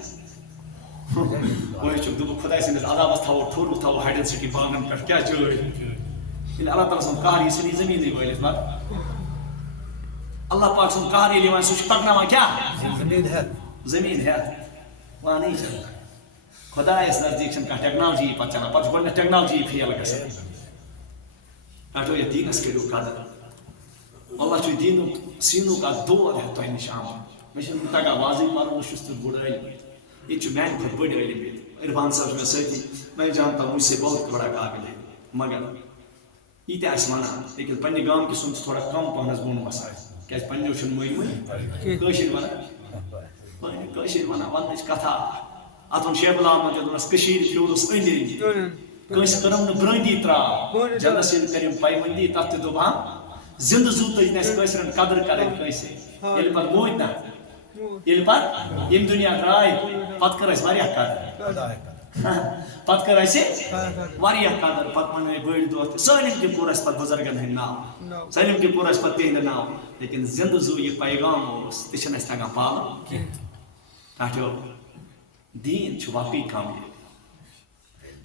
وہی چک دبو خدای سے عذابس تھاو ٹھورو تھاو ہائیڈن سٹی بانگن پر کیا جوئی ان اللہ تعالیٰ سن کہاری سنی زمین دی بولیت بات اللہ پاک سن کہاری لیوان سوچ پڑھنا وہاں کیا زمین ہے وہاں نہیں چلتا خدای اس نزدیک سن کہا ٹیکنالوجی پچھانا پچھ گوڑنے ٹیکنالوجی پھیل گسن کہتو یہ دین اس کے لوگ قدر اللہ چوی دینو سینو کا دور ہے تو ہنش آمد مجھے تگا واضح مارو نشستر بڑا علم یہ چو میں خود بڑی علم ہے ارفان صاحب میں سیتی میں جانتا ہوں مجھ سے بہت بڑا قابل ہے مگر یہ تہ آسہِ ونان لیکن پننہِ گامکہِ سُنٛد چھُ تھوڑا کم پہنس بوٚن وسان کیازِ پننیو چھُنہٕ مٲنۍ کٲشِر ونان کٲشِر ونان وننٕچ کتھا اتھ ووٚن شیخ العالمن تہِ دوٚپنس کٔشیٖرِ پھیوٗرُس أنٛدۍ أنٛدۍ کٲنٛسہِ کٔرٕم نہٕ برٛٲندی ترٛاو جنس ییٚلہِ کٔرِم پیوندی تتھ تہِ دوٚپ زندٕ زوٗ تٔج نہٕ اَسہِ کٲشرٮ۪ن قدر کَرٕنۍ کٲنٛسے ییٚلہِ پتہٕ موٗدۍ نہ ییٚلہِ پتہٕ ییٚمہِ دُنیا درٛاے پتہٕ کٔر اَسہِ واریاہ قدر پتہٕ کٔر اَسہِ واریاہ قدر پتہٕ منٲے بٔڑۍ دۄہ تہِ سٲلِم تہِ کوٚر اَسہِ پتہٕ بُزرگن ہٕنٛدۍ ناو سٲلِم تہِ کوٚر اَسہِ پتہٕ تِہنٛدِ ناو لیکن زندٕ زوٗ یہِ پیغام اوس تہِ چھِنہٕ اَسہِ تگان پالُن ٹاٹھیو دیٖن چھُ واقعی کامیاب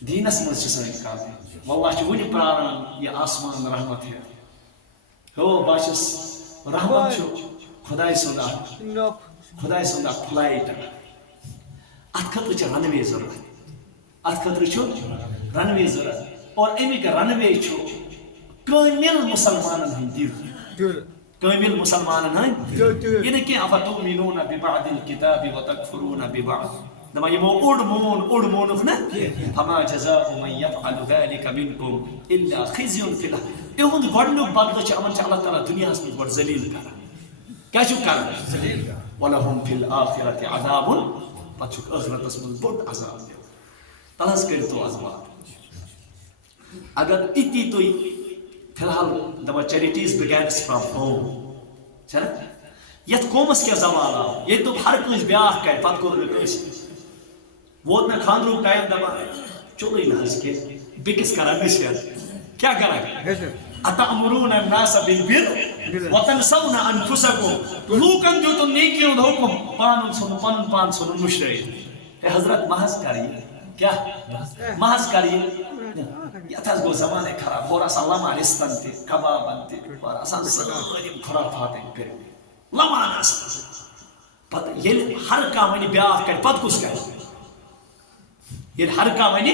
دیٖنس منٛز چھِ سٲنۍ کامیاب واللہ چھِ وُنہِ پرٛاران یہِ آسمان رحمت ہٮ۪تھ ہو بہٕ چھُس رحمت چھُ خۄداے سُنٛد اکھ فلایٹ اتھ خٲطرٕ چھِ رن وے ضروٗرت اتھ خٲطرٕ چھُ رن وے ضروٗرت اور امیُک رن وے چھُ کٲمِل مُسلمانن ہٕنٛدۍ دِل کٲمِل مُسلمانن ہٕنٛدۍ یہِ نہٕ کینٛہہ افتؤمنوٗنَ بِبعضِ الکِتابِ وتکفرون بِبعض دپان یِمو اوٚڑ مونُکھ نہٕ فما جزاء من يفعل ذلك منكم الا خزي في الحياة تِہُنٛد گۄڈنیُک بدلہٕ چھُ یِمن چھُ اللہ تعالیٰ دُنیاہس منٛز گۄڈٕ ذلیٖل کران کیٛاہ چھُکھ کران ولہم فی الآخرة عذاب پتہٕ چھُکھ ٲخرتس منٛز بوٚڑ عذاب دِوان تل حظ کٔرۍتو آز بات اگر اِتی تُہۍ فی الحال دپان چیرٹیٖز بِگینس فرام ہوم چھنا یتھ قومس کیٛاہ زوال آو ییٚتہِ دوٚپ ہر کٲنٛسہِ بیٛاکھ کرِ پتہٕ کوٚر نہٕ کٲنٛسہِ ووت مےٚ خانٛدرُک ٹایم دپان چلوٕے نہٕ حظ کینٛہہ بیٚکِس کران نصیحت کیٛاہ کران اتأمرون الناس بالبر وتنسون انفسکم لوٗکن دیُتُن نیکی ہُنٛد حُکم پانن ژھُنُن پنُن پان ژھُنُن مُشرٲیِتھ ہے حضرت محض کر یہِ کیٛاہ محض کر یہِ یتھ حظ گوٚو زمانے خراب ہورٕ آسان لمان رِستن تہِ کبابن تہِ ہورٕ آسان سٲلِم خُرافاتن کٔرمٕتۍ لمان آسان پتہٕ ییٚلہِ ہر کانٛہہ وَنہِ بیٛاکھ کرِ پتہٕ کُس کرِ ییٚلہِ ہر کانٛہہ وَنہِ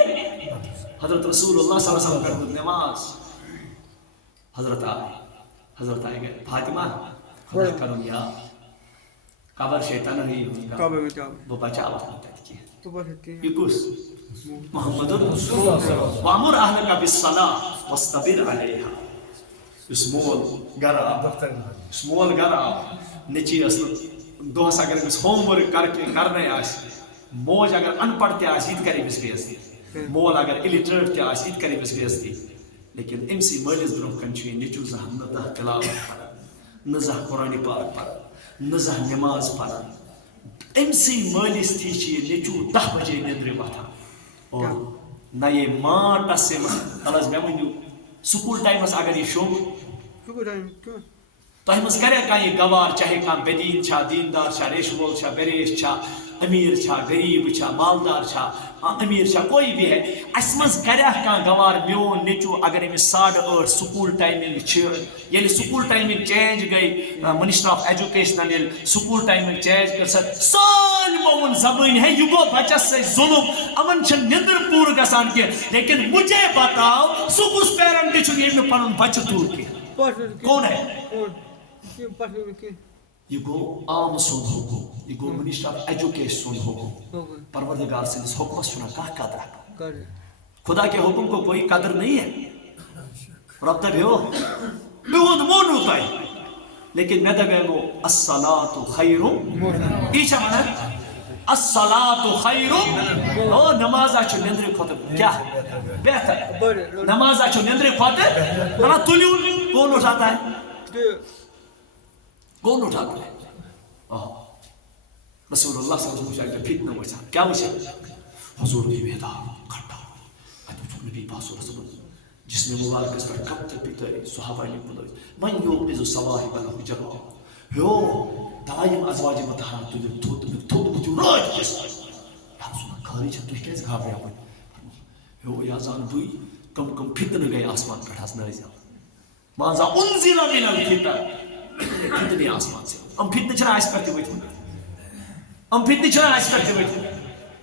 حضرت رسول اللہ صلی اللہ علیہ وسلم پٮ۪ٹھ نٮ۪ماز حضرت آئے گئے فاطمہ خدا کرم یاد قبر شیطانہی بہٕ بچاوَتھ نہٕ تَتہِ کینٛہہ یہِ کُس محمد وامر اہلک بالصلاۃ واصطبر علیہا یُس مول گرٕ آو نیٚچی ٲس نہٕ دۄہس اگر أمِس ہوم ؤرک کرنے آسہِ موج اگر ان پڑھ تہِ آسہِ یہِ تہِ کرِ أمِس بے عزتی مول اگر اِلِٹریٹ تہِ آسہِ یہِ تہِ کرِ أمِس بے عزتی لیکن أمسٕے مٲلِس برونٛہہ کَنہِ چھُ یہِ نیٚچوٗ زانٛہہ نہٕ زانٛہہ تِلاوت پران نہٕ زانٛہہ قرآنہِ پاک پران نہٕ زانٛہہ نٮ۪ماز پران أمسٕے مٲلِس تھی چھِ یہِ نیٚچوٗ 10 بجے نیٚنٛدرِ وۄتھان اور نَیے ماٹس تل حظ مےٚ ؤنِو سکوٗل ٹایمس اگر یہِ شوٚنٛگ تۄہہِ منٛز کریا کانٛہہ یہِ گوار چاہے کانٛہہ بے چھا دیندار چھا ریشہٕ وول چھا بےریش چھا امیر چھا غریب چھا مالدار چھا امیر چھا کوئی بھی ہے اس منٛز کریا کانٛہہ گوار میون نیٚچوٗ اگر أمِس 8:30 سکوٗل ٹایمِنگ چھِ ییٚلہِ سکوٗل ٹایمِنگ چینج گٔے منسٹر آف ایجوکیشنن ییٚلہِ سکوٗل ٹایمِنگ چینج کٔر سٲلمو ووٚن زبٲنۍ ہے یہِ گوٚو بچس سۭتۍ ظُلم یِمن چھنہٕ نیٚنٛدٕر پوٗرٕ گژھان کینٛہہ لیکن مجھے بتاو سُہ کُس پیرنٹ چھُ ییٚمۍ نہٕ پنُن بچہٕ تُل کینٛہہ کون ہے یہ گو عام سُنٛد حُکُم یہ گو منسٹر آف ایجوکیشن سُنٛد حُکُم پروردگار سٕنٛدِس حُکمس چھُنہ کانٛہہ قدرا خدا کے حکم کو کوئی قدر نہیں ہے رب دپیو میون مونو تۄہہِ لیکن مےٚ دپیو الصلاۃ خیر یہِ چھا ونان الصلاۃ خیر او نمازا چھُ نیٚنٛدرِ کھۄتہٕ کیٛاہ بہتر نمازا چھُ نیٚنٛدرِ کھۄتہٕ دپان تُلِو کون اٹھاتا ہے کون اٹھاتا ہے رسول اللہ صلی اللہ علیہ وسلم فتنہ وچھان کیا وچھان حضور بھی بیدار کھڑا اتھ وچھُن نبی پاک رسول جس میں مبارکس پر کب تک پیتاری صحابہ نے بلوئی من یوقظ صواحب له جواب ہو دائم ازواج مطہرات تُلِتھ تھوٚد بُتھِو رٲتھ کِس یا رسول اللہ خٲری چھا تُہۍ کیٛازِ گھابریاوٕنۍ ہو یا زان بٕے کم فتنہٕ گٔے آسمان پٮ۪ٹھ حظ نٲزِل مانزا انزل من الفتن فتنہٕ آسمان سے فتنہٕ چھِنہ اَسہِ پٮ۪ٹھ تہِ ؤتھمٕتۍ فتنہٕ چھِنہ اَسہِ پٮ۪ٹھ تہِ ؤتھمٕتۍ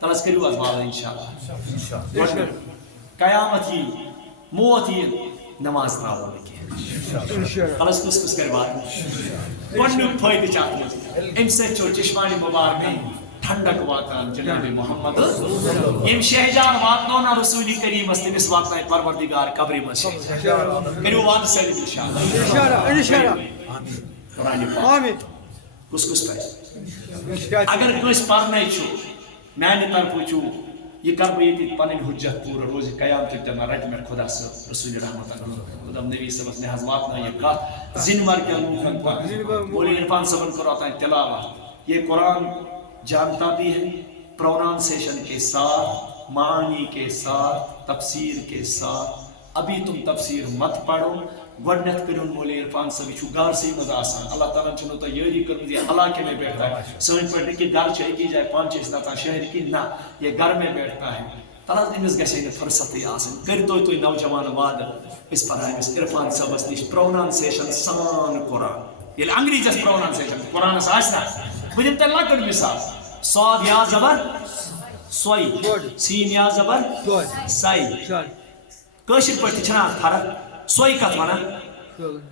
تل حظ کٔرِو حظ والا انشاءاللہ قیامت یی موت یی نماز ترٛاوو نہٕ کینٛہہ تل حظ کُس کُس کرِ واتُن گۄڈنیُک فٲیدٕ چھُ اتھ منٛز امہِ سۭتۍ چھُ چشمانہِ مُبارکن ٹھنڈک واتان جناب محمد یم شہجار واتنونا رسول کریم تمس واتنائے پروردگار قبر مز کریو وعدہ سٲلِم انشاءاللہ قرآن پاک کس کس پہ اگر کس پرنے میانہ طرف یہ کر بہ یہ پن حجت پور روز قیامت دن رٹ مے خدا صاحب رسول رحمت خدا نبی صاحب نے واتن یہ کت زنور کے لوکن پر بولے عرفان صاحب کرو تین تلاوت یہ قرآن جانتا بھی ہے پرونانسیشن کے ساتھ معانی کے ساتھ تفسیر کے ساتھ ابھی تم تفسیر مت پڑھو گۄڈنیٚتھ کٔرِو مولوی عرفان صٲب یہ گھر سے مز آسان اللہ تعالیٰ چھُنہٕ تۄہہِ یٲری کٔرمٕژ یہ علاقے میں بیٹھتا ہے سٲنۍ پٲٹھۍ کہ گھر چھُ أکی جایہِ پانہٕ چھِ أسۍ نژان شہر کی نہ یہ گھر میں بیٹھتا ہے تعالیٰ أمِس گژھِ نہٕ فرصتٕے آسٕنۍ کٔرۍتو تُہۍ نوجوان وعدٕ أسۍ پرہاو أمِس عرفان صٲبس نِش پرونانسیشن سان قرآن ییٚلہِ انگریٖزیس پرونانسیشن قرآنس آسہِ نا بہٕ دِمہٕ تۄہہِ لۄکٕٹ مثال صاد یا زبر سوے سین یا زبر ساے کٲشِر پٲٹھۍ تہِ چھَنا اکھ فرق سوے کتھ ونان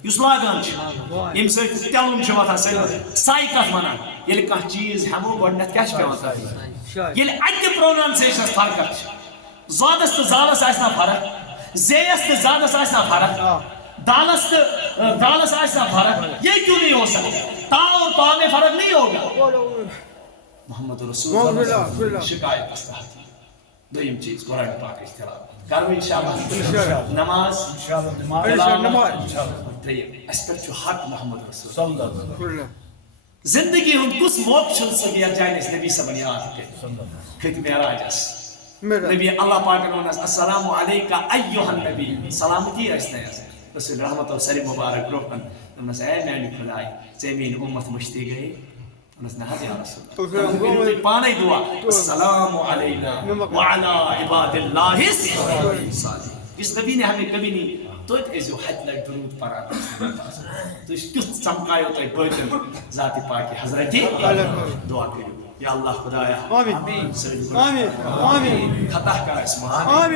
یُس لاگان چھُ ییٚمہِ سۭتۍ تیلُن چھُ وۄتھان سٲلِم ساے کتھ ونان ییٚلہِ کانٛہہ چیٖز ہٮ۪مو گۄڈنیٚتھ کیٛاہ چھُ پیٚوان کرُن ییٚلہِ اَتہِ پرونانسیشنس فرقت چھِ زادس تہٕ زالس آسہِ نا فرق زیس تہٕ زادس آسہِ نا فرق دالس تہٕ دالس آسہِ نا فرق یہ کیوں نہیں ہو سکتا تا اور تا میں فرق نہیں ہوگا محمد رسول اللہ شکایت استحاتی دویم چیز قرآن پاک تلاوت کرو انشاءاللہ نماز اس پر حق محمد رسول اللہ زندگی ہند کس موقع چھُ سُہ یتھ جایہِ أسۍ نبی صٲبن یاد کٔرۍ کھٔتۍ معراجس نبی اللہ پاکن ووٚنس السلام علیکہ ایُہا النبی سلامتی ٲسۍ نہٕ رسول رحمت سر مبارک برونٛہہ کن دوٚپنس اے میانہِ خۄداے ژےٚ میٲنۍ اُمت مٔشتٕے گٔیے دوٚپنس نہ حظ یا رسول اللہ تُہۍ پانے دعا السلام علینا وعلی عباد اللہ الصالحین اس نبی نے ہمیں کبھی نہیں توتہِ ٲسۍزیو ہتہِ لٹہِ درود پران تُہۍ تیُتھ چمکایو تۄہہِ بٲطن ذاتِ پاکہِ حضرتِ دعا کٔرِو یا اللہ خدایا خطا کر اسمان